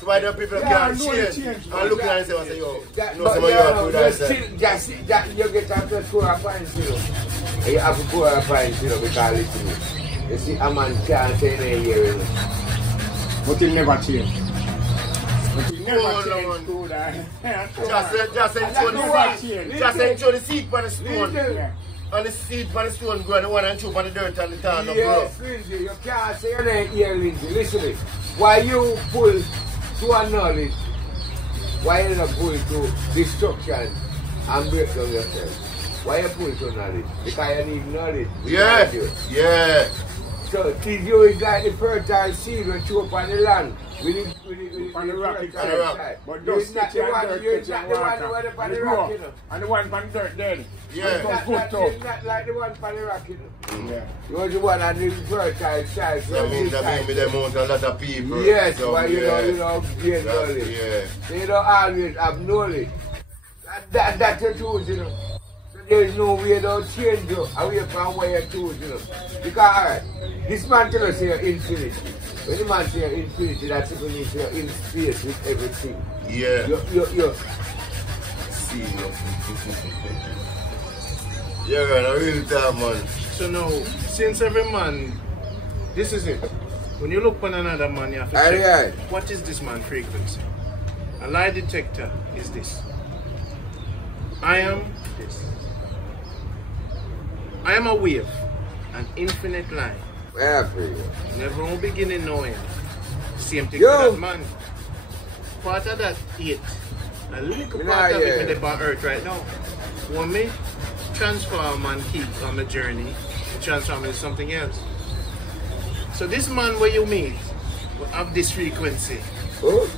So why the people Yeah, can't I know the change change. and look at it and say, yo, That, no, but some of you you are know, good you outside. still, just, you get after 4 pints, you know. You have to 4 pints, you know, because listen, you see, a man can't say in a year, you know. But it never change. But it never No, change no, to that. Just enjoy the seed on the stone. Yeah. And the seed on the stone go and the one and chew on the dirt and the tar no grow. Yes, Lindsay, you can't say in a year, Lindsay. Listen to me. Why you pull to a knowledge, why you not pull to destruction and break down yourself? Why you pull to knowledge? Because you need knowledge. Yeah, yeah. So, this you is like the fertile seed when you up on the land. We need On the rock, it's fertile rock. side. But You don't is not stick the your one, dirt, you is get not your the one water. who is on And the the rock, rock. you know. And the one from dirt dead. Yeah. And Not, from not, foot up. it's not like the one on the rock, you know. Yeah. You was the one on the fertile side. So That means they mount a lot of people. yes, So, but you yeah. know, gain knowledge. Yeah. So you don't always have knowledge. That's the truth, you know. So there is no way to change you away from where you choose, you know. Because, alright, this man tell us you're infinite. When the man say you're infinity, that's it means you're in space with everything. Yeah. You're See, no. Yeah, man, I really time, man. So now, since every man, this is it. When you look on another man, you have to Aye, check aye. what is this man's frequency. A lie detector is this. I am this. I am a wave, an infinite line. where for you. Never no beginning, no end. Same thing Yo. with that man. Part of that 8. A little Me part nah of hear it you. is on earth right now. For me, transform and keep on the journey, transform into something else. So this man where you meet will have this frequency. Oh.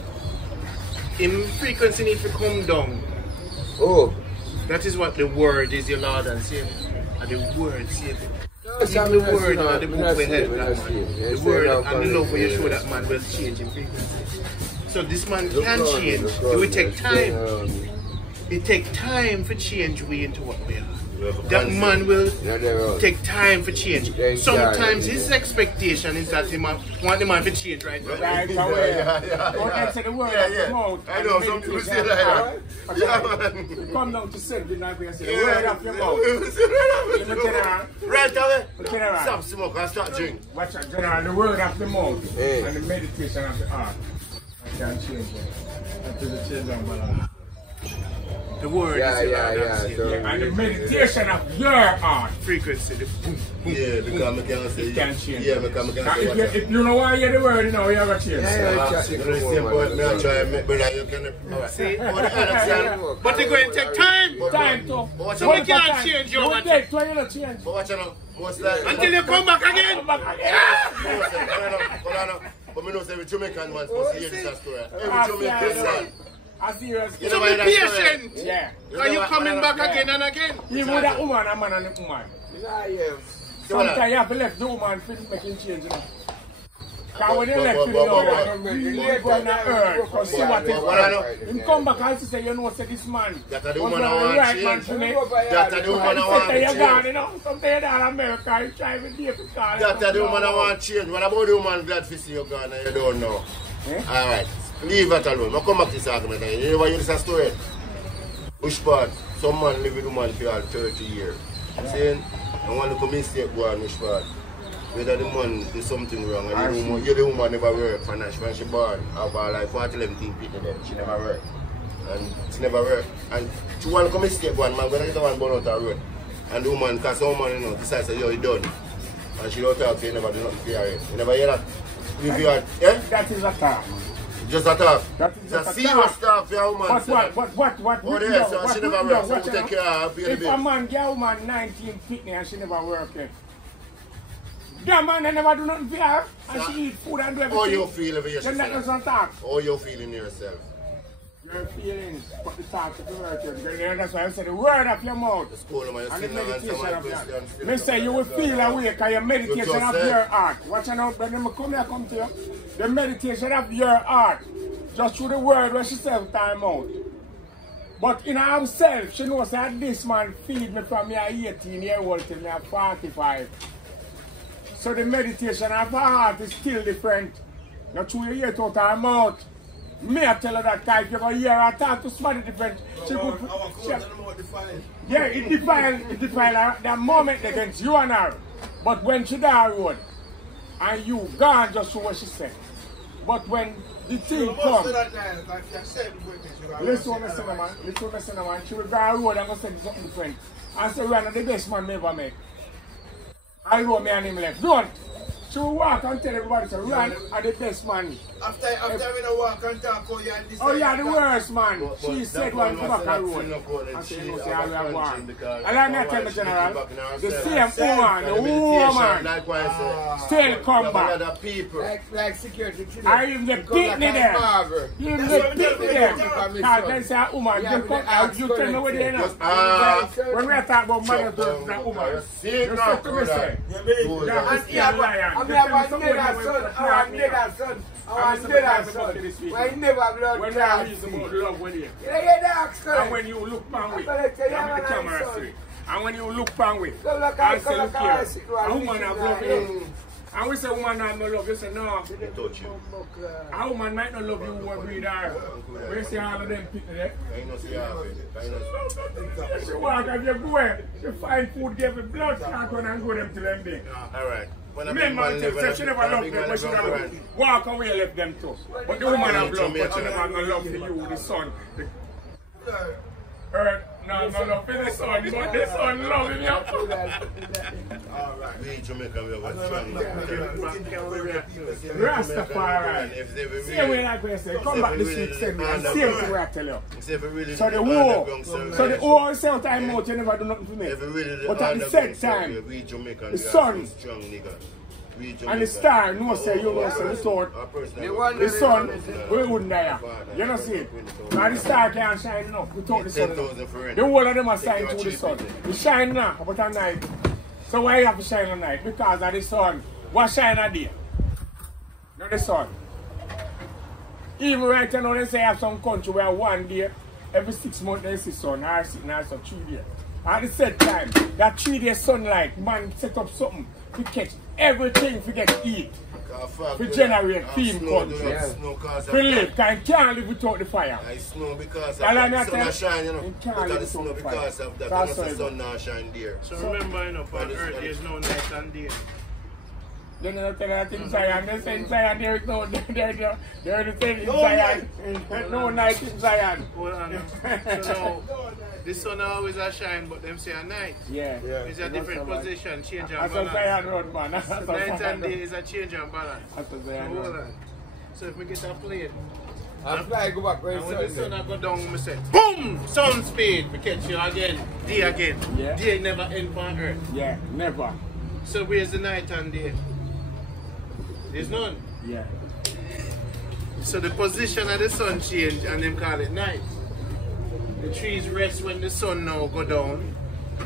In frequency need to come down. Oh. That is what the word is, your Lord and Savior. And the word Savior. Even the word and the book will help that man. The word and the love will you show that man will change in frequency. So this man can change. It will take time. It takes time for change we into what we are. That man will take time for change. Sometimes his expectation is that he want the man to change right now. Right away. Don't answer the word of the mouth. I know, some people say that. Yeah, man. You come down to something like we say, the word of your mouth. Right away. Stop smoke and start drink. Watch out, General. The word of the mouth and the meditation of the heart. I can't change it. That is a change of balance. The word is and the meditation of your heart. Frequency, the boom, boom. Yeah, because I can't say it can change. Yeah, because I can't say if you know why you hear the word, you know you have a change. You see? But it's going to take time. Time to. So we can't change your what you don't change. But watch out. Until you come back again. But I know every Jamaican man supposed to hear this story. Every Jamaican man. So be patient. Yeah. Are you coming back again and again? Even with a woman, a man and a woman. Sometimes you have to let the woman making change. Because when they left you know, they go on the earth to see what is right. Him come back and say, you know, say this man was the right man for me. That's the woman I want to change. Sometimes you're down in America, you try to be difficult. That's the woman I want to change. What about the woman glad to see you gone and you don't know? Alright, leave that alone. I'll come back to this argument. You never hear this story? Bushpad, some man live with a woman for 30 years. Saying, I want to come mistake go on Bushpad. Whether the man do something wrong and the woman never work financially when she born. Have like 40 people then. She never work. And she never work. And she want to come mistake one man, when I get one born out the road. And the woman, because the woman, you know, decides that, yo, he done. And she don't talk to you, never do nothing for her. You never hear that? Yeah? That is a talk. Just a talk. That is it's a serious talk for a woman. What? Oh, yes, so she never work, so we take care of her baby. If a man get a woman 19 fitness and she never work yet, that man never do nothing for her and she eat food and do everything. How you feel over yourself? Then that doesn't talk. How you feeling yourself? Your feelings, but the talk of the word. That's why I said the word of your mouth. And the meditation of your heart. Me say you will feel awake because your meditation of your heart. Watch out, when I come here, come to you. The meditation of your heart. Just through the word where she says time out. But in herself, she knows that this man feed me from me 18 years old till me 45. So the meditation of her heart is still different. Not through you hear it out her mouth. Me I tell her that type, you go hear her talk to somebody different. She could, yeah, it defile her that moment against you and her. But when she down the road and you gone just to what she said. But when the thing comes, listen what I say, man. Listen what I say, man. She will go on the road and go say something different. I say, we are the best man me ever make. I wrote me and him left. Don't. She will walk and tell everybody, say, Ran are the best man. After we don't walk and talk, oh, yeah, this oh, yeah, the worst man. She said one come back and road. And say, you know, say, I will have one. And let me tell you, General, the same woman, the woman, still come back. Like security. I even the pitney there. Even the pitney there. Because then say, woman, you come out, you tell me what they know. When we are talking about mother to that woman, you say to me, say, that's the lion. I have a nigger son. Why never blood when I reason about love with you. And when you look pan with, I'm the camera straight. And when you look pan with, I say, look here, a woman have love you. And we say, woman have no love, you say, no. A woman might not love you who will breed her. We say all of them people there. She walk and you go, she find food, give it blood, start on and go them to them day. Alright. Men man say she never love them, but she never walk away and left them too. But the woman have love, but she never have no love for you, the son. No, no, finish on. This one love me up. We Jamaica, we have a strong Rastafari. Same way like we say, come back this week, same way. Same thing I tell you. So the war sell time out, you never do nothing for me. But at the same time, the sun and the star, no say, you know, say the sun, we wouldn't die. You know, see it? Now the star can't shine enough without the sun. The whole of them are shining through the sun. They shine now, but at night. So why you have to shine at night? Because of the sun. What shine at day? Not the sun. Even right now, they say have some country where one day, every 6 months, they see sun, or 3 days. At the same time, that 3 days sunlight, man set up something to catch everything to get eat. To generate theme country. To live, because you can't live without the fire. It's snow because of the sun shine, you know. It's snow because of that. Because the sun not shine there. So remember, you know, on earth there's no night and day. They don't tell that in Zion. They say in Zion there is no, they're the same in Zion. There's no night in Zion. Hold on. So now, the sun always a shine, but them say a night. Yeah. It's a different position, change and balance. That's a Zion road, man. Night and day is a change and balance. That's a Zion road. So if we get a plane, and fly go back when the sun go down, we say, boom! Sun speed, we catch you again, day again. Yeah. Day never end on earth. Yeah, never. So where's the night and day? There's none. Yeah. So the position of the sun change and them call it night. The trees rest when the sun now go down.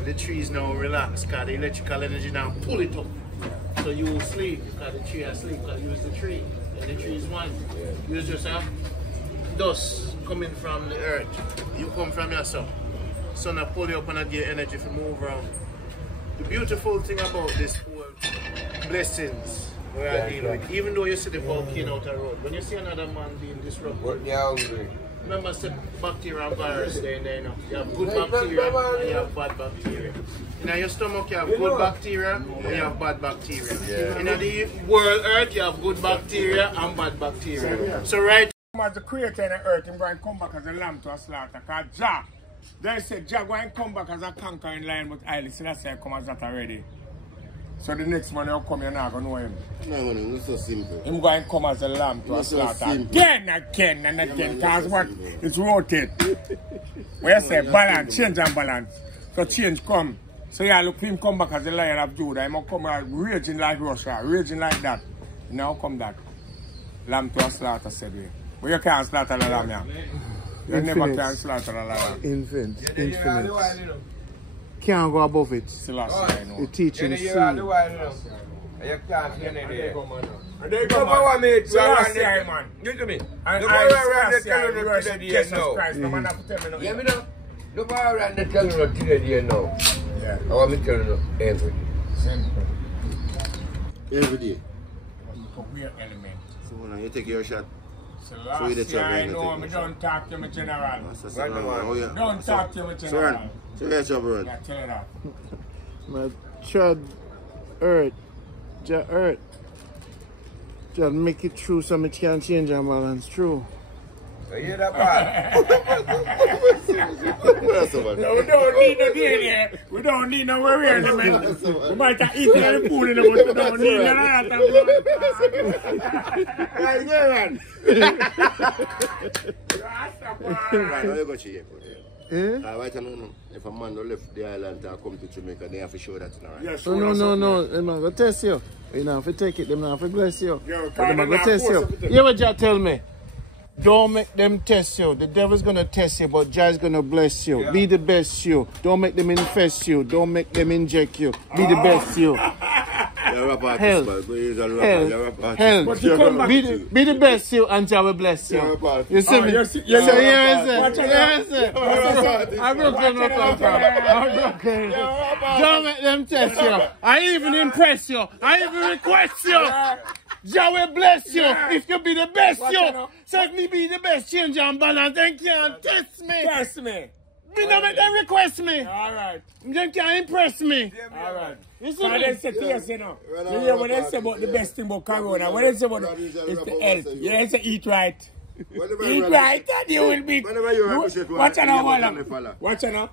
The trees now relax because the electrical energy now pull it up. So you will sleep because the tree is asleep because you use the tree. And the tree is one. You just have dust coming from the earth. You come from your sun. Sun will pull you up and give energy to move around. The beautiful thing about this whole blessings we are dealing with, even though you see the volcano out the road, when you see another man being disrupted, remember the bacteria and virus there, you know. You have good bacteria and you have bad bacteria. In your stomach you have good bacteria and you have bad bacteria. In the world earth you have good bacteria and bad bacteria. So right as the creator of the earth, he's going to come back as a lamb to a slaughter. Because Jah, they said Jah going to come back as a conquering lion, but I listen, that's why I come as that already. So the next man will come, you're not going to know him. No, it's so simple. He's going to come as a lamb to a slaughter. Again and again. Because what? It's rotate. When you say balance, change and balance. So change come. So yeah, look him come back as a lion of Judah. He must come raging like Russia, raging like that. Now come that. Lamb to a slaughter, said we. But you can't slaughter the lamb, yeah. You never can slaughter the lamb. Infinite. Can't go above it. The teaching is You can't get it. And they come over me. So man. You to me. And I tell you Jesus Christ. No man have to tell me no. Yeah, me know. No power and they tell you no today now. Yeah. I want me to tell you every day. Every day. Weird element. So when you take your shot. So last year I know me don't talk to me general. Don't talk to me general. So yeah, job run. Yeah, tell her that. My child earth. Just make it true so I can change our balance. True. You hear that part? No, we don't need no DNA. We don't need no worry. We might have eaten in the pool, but we don't need none of that. If a man don't left the island and come to Jamaica, they have to show that. Yes, no. They're not going to test you. You know, if you take it, they're not going to bless you. They're going to test you. You what Jah tell me? Don't make them test you. The devil's going to test you, but Jah is going to bless you. Yeah. Be the best you. Don't make them infest you. Don't make them inject you. Be the best you. Hell. Be the best you and Jah will bless you. You see me? Yes, I'm broken. Don't make them test you. I even impress you. I even request you. Jah will bless you if you be the best you. So if me be the best change and balance, then can't test me. Test me. Me don't make them request me. Alright. Then can't impress me. Alright. You see what they say to us, you know? You hear what they say about the best thing about Corona? What they say about it's the health. Yeah, they say eat right. Eat right and you will be. Watch out now, watch out now.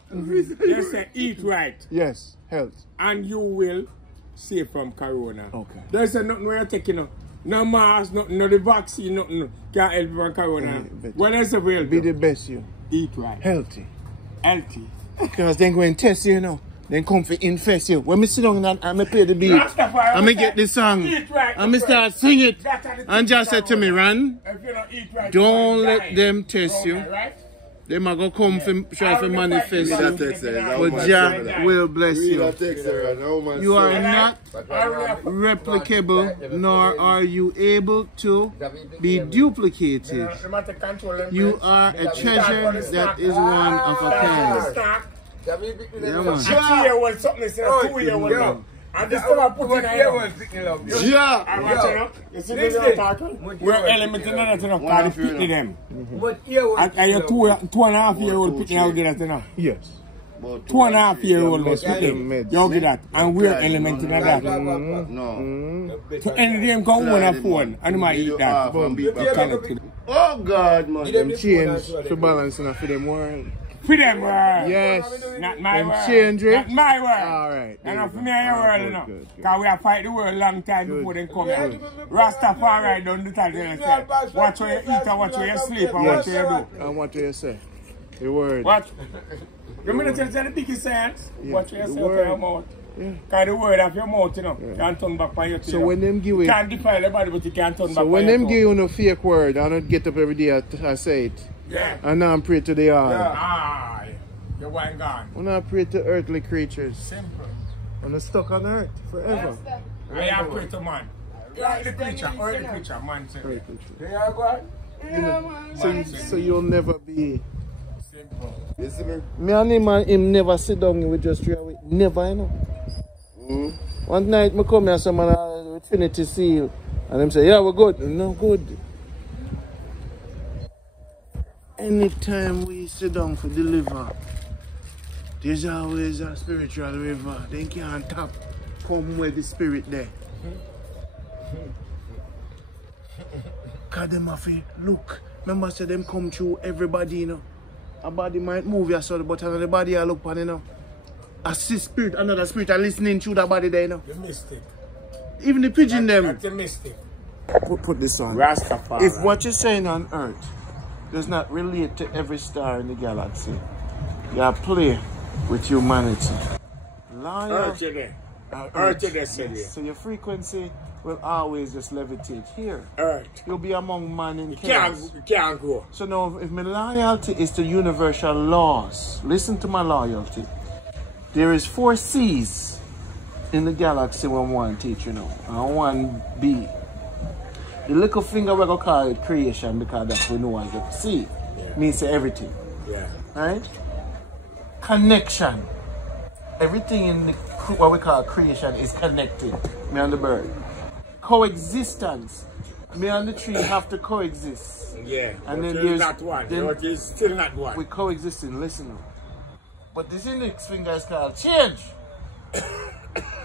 Just say eat right. Yes, health. And you will save from corona. Okay. There's nothing where you're taking. No mask, nothing, no the vaccine, nothing. Can't help you from corona. What else will be the best you? Eat right. Healthy. Healthy. Because then go and test you know. Then come for infest you. When me sit down and I play the beat, I me get the song, and me start sing it, and just said to me, Ran, don't let them test you. They might go come for try to manifest you, but Jah will bless you. You are not replicable, nor are you able to be duplicated. You are a treasure that is one of a kind. Yeah, man. 2-year-old something, 2-year-old. And this time I put in a yeah. I watch it. You see this talking? We're elementing that enough because they picnic them. And your 2.5-year-old picnic out get that enough. Yes. 2.5-year-old was picnic. You get that. And we're elementing that. No. So any of them come on a phone and they might eat that. Oh God, man. Them change for balance enough for them world. For them world. Yes. Not my them world. Change it. Not my world. Alright. And for me and your world, you know. Because we have fight the world long time before they come here. Rastafari done the time they say. Watch where you eat and watch where you sleep and watch where you do. And what do you say? The word. What? Remember to tell the biggest science? Watch where you say with your mouth. Because the word of your mouth, you know, can't turn back on your tail. So when them give it... You can't defile the body, but you can't turn back on your So when them give you no fake word, I don't get up every day I say it. Yeah. And now I'm pray to the all. Ah, your wine gone. When I pray to earthly creatures. Simple. And I'm stuck on earth forever. I pray to man. Earthly creature, man. Earthly creature. Yeah, God. So you'll never be... Simple. Listen, me and him never sit down with just 3 away. Never, you know. One night I come here, some man with Trinity Seal. And them say, yeah, we're good. No good. Anytime we sit down for deliver, there's always a spiritual river. They can't tap. Come where the spirit there. Cause them have to look. Remember, say them come through everybody, you know. A body might move your but another body I look on, you know. I see spirit, another spirit are listening to that body there, you know. The mystic. Even the pigeon them. That's the mystic. Put this on. Rastafari. If what you're saying on earth does not relate to every star in the galaxy, you play with humanity. Earth there. Earth there, so your frequency will always just levitate here. Earth. You'll be among man in chaos. You can't go. So now, if my loyalty is to universal laws, listen to my loyalty. There is 4 C's in the galaxy when one teach, you know, and 1 B. The little finger we're going to call it creation because that's what we know as a C. Means everything. Yeah. Right? Connection. Everything in the, what we call creation is connected. Me and the bird. Coexistence. Me and the tree have to coexist. Yeah. And then there's not one. But it's still not one. We coexisting. Listen now. But this index finger is called change.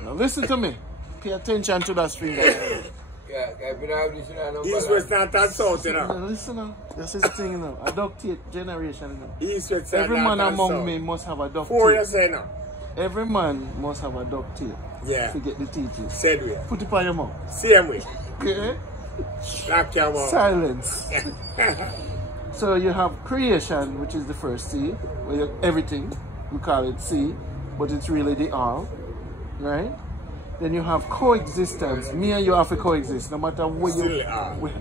Now listen to me. Pay attention to that finger. East, west, north, and south, you know. Listen now. That's his thing, you know. Adopted generation, you know. East, west, every man north, among me must have adopted. 4 years now. Every man must have adopted. Yeah. To get the teaching. Said way. Put it on your mouth. Same way. Okay? Lock your mouth. Silence. So you have creation, which is the first C, where you everything. We call it C, but it's really the all. Right? Then you have coexistence. Me and you have to coexist, no matter where we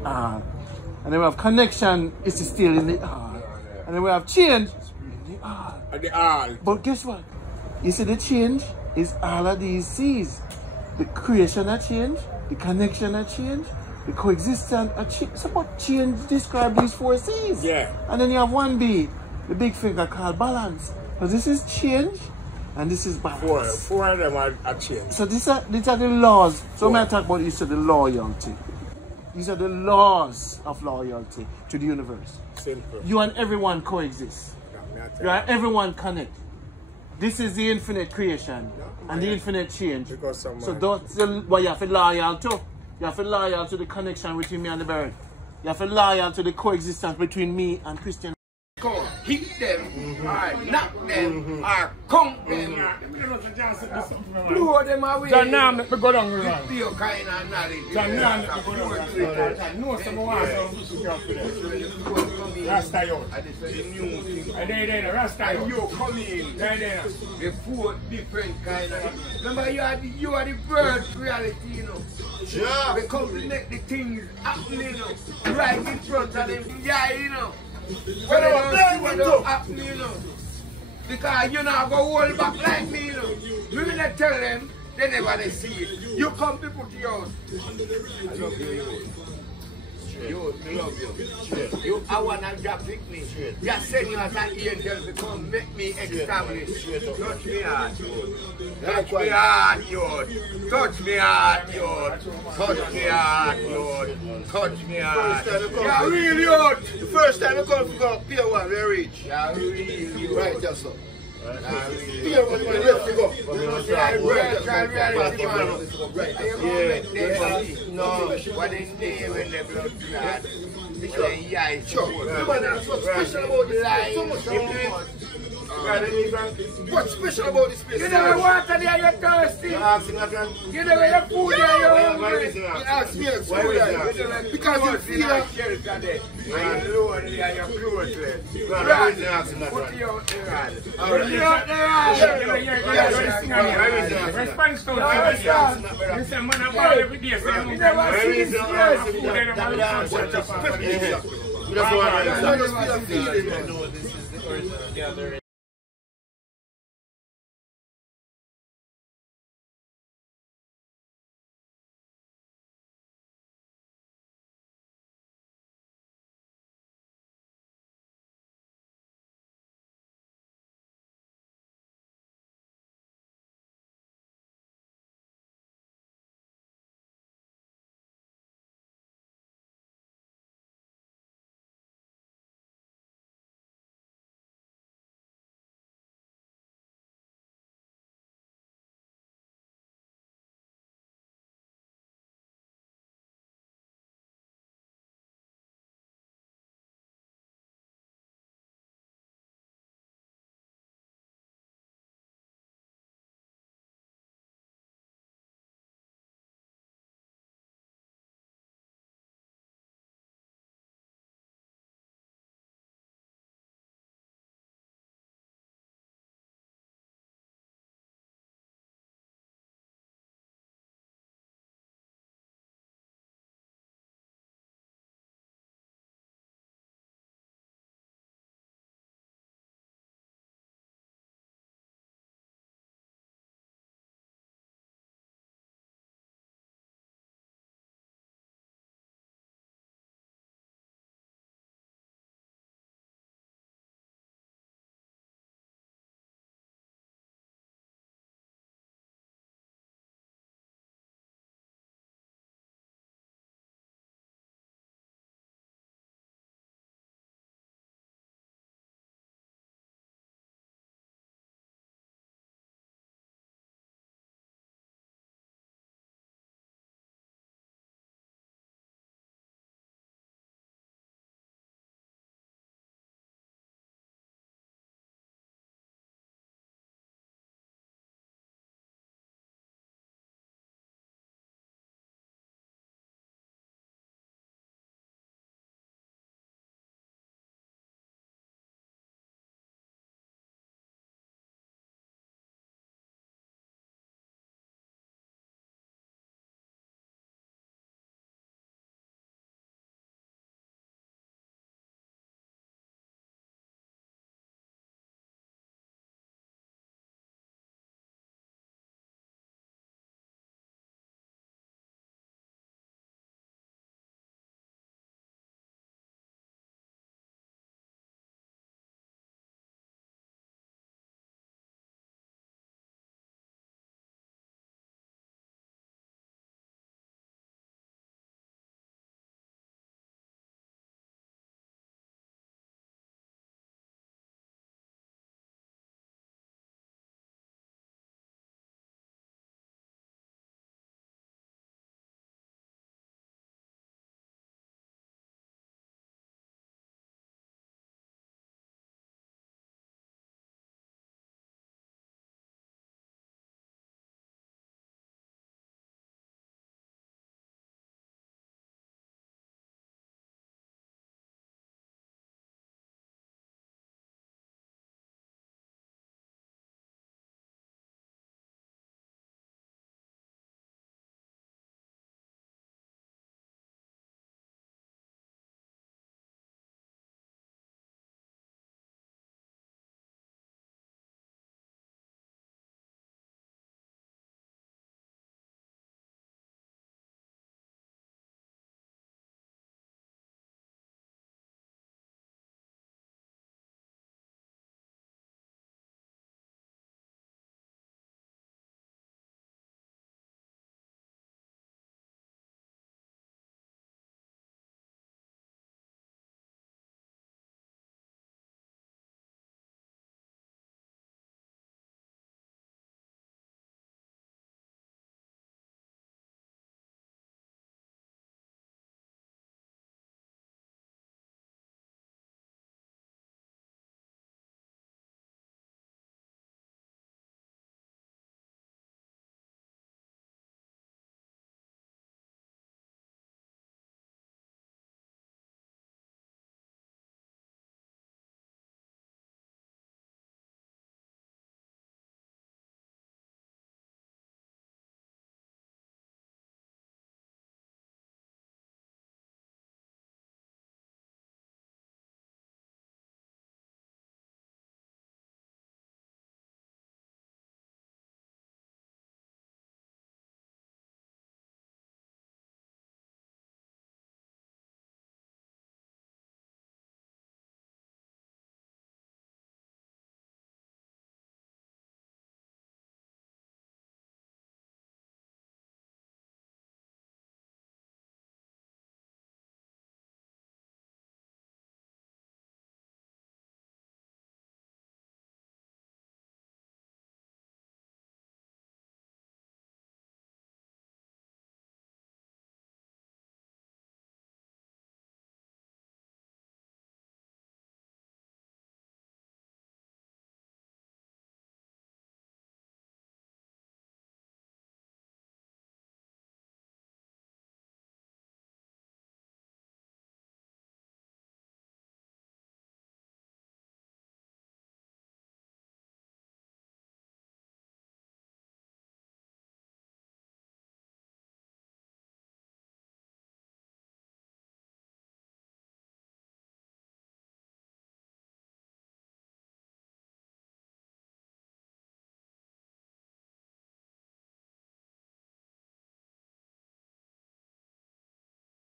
are. And then we have connection, it's still in the R. And then we have change, in the R. The R. But guess what? You see the change is all of these C's. The creation of change, the connection of change, the coexistence of change. So what change describe these 4 C's? Yeah. And then you have 1 B, the big finger called balance. So this is change. And this is balance. 4 of them are changed. So these are the laws. So when I talk about these are the loyalty. These are the laws of loyalty to the universe. Simple. You and everyone coexist. You and everyone connect. This is the infinite creation and the infinite change. So that's what you have to loyal to. You have to loyal to the connection between me and the bird. You have to loyal to the coexistence between me and Christian. Come, hit them, or knock them, or conk them. Blow them away. John, now let me go down the line. With your kind of knowledge. John, now let me go down the line. John, know someone wants to come to them. Rasta out. And then, Rasta out. You come in. Then. The 4 different kind of. Remember, you are the bird reality, you know. Yeah. They come to make the things happen, you know. Right in front of them, yeah, you know. When they don't see what don't happen, you know. Because you know, go hold back like me, you know. We will not tell them, they never they see it. You come people to yours. I love you, you. You, I love you. You, I want to drop with me. Just send you as an angel to come make me establish. Touch me hard. Touch me hard, Lord. Touch me hard, Lord. Touch me hard, Lord. Touch me hard. Yeah, really, Lord. The first time I come from Pier 1, we reach. Yeah, really, Lord. Right, just so. Pier 1, we left to go. No, what is there when the blood clot? Yeah, sure. What's special about this place? What's special about this place? You know the water there, you're thirsty. You know your food there, you're hungry. You ask me, because you feel like shelter there. And you lower there, your clothes there. Put you out the rod. Put you out the rod. Response to it. You say, man, I'm all every day. You never see this place. Original gathering.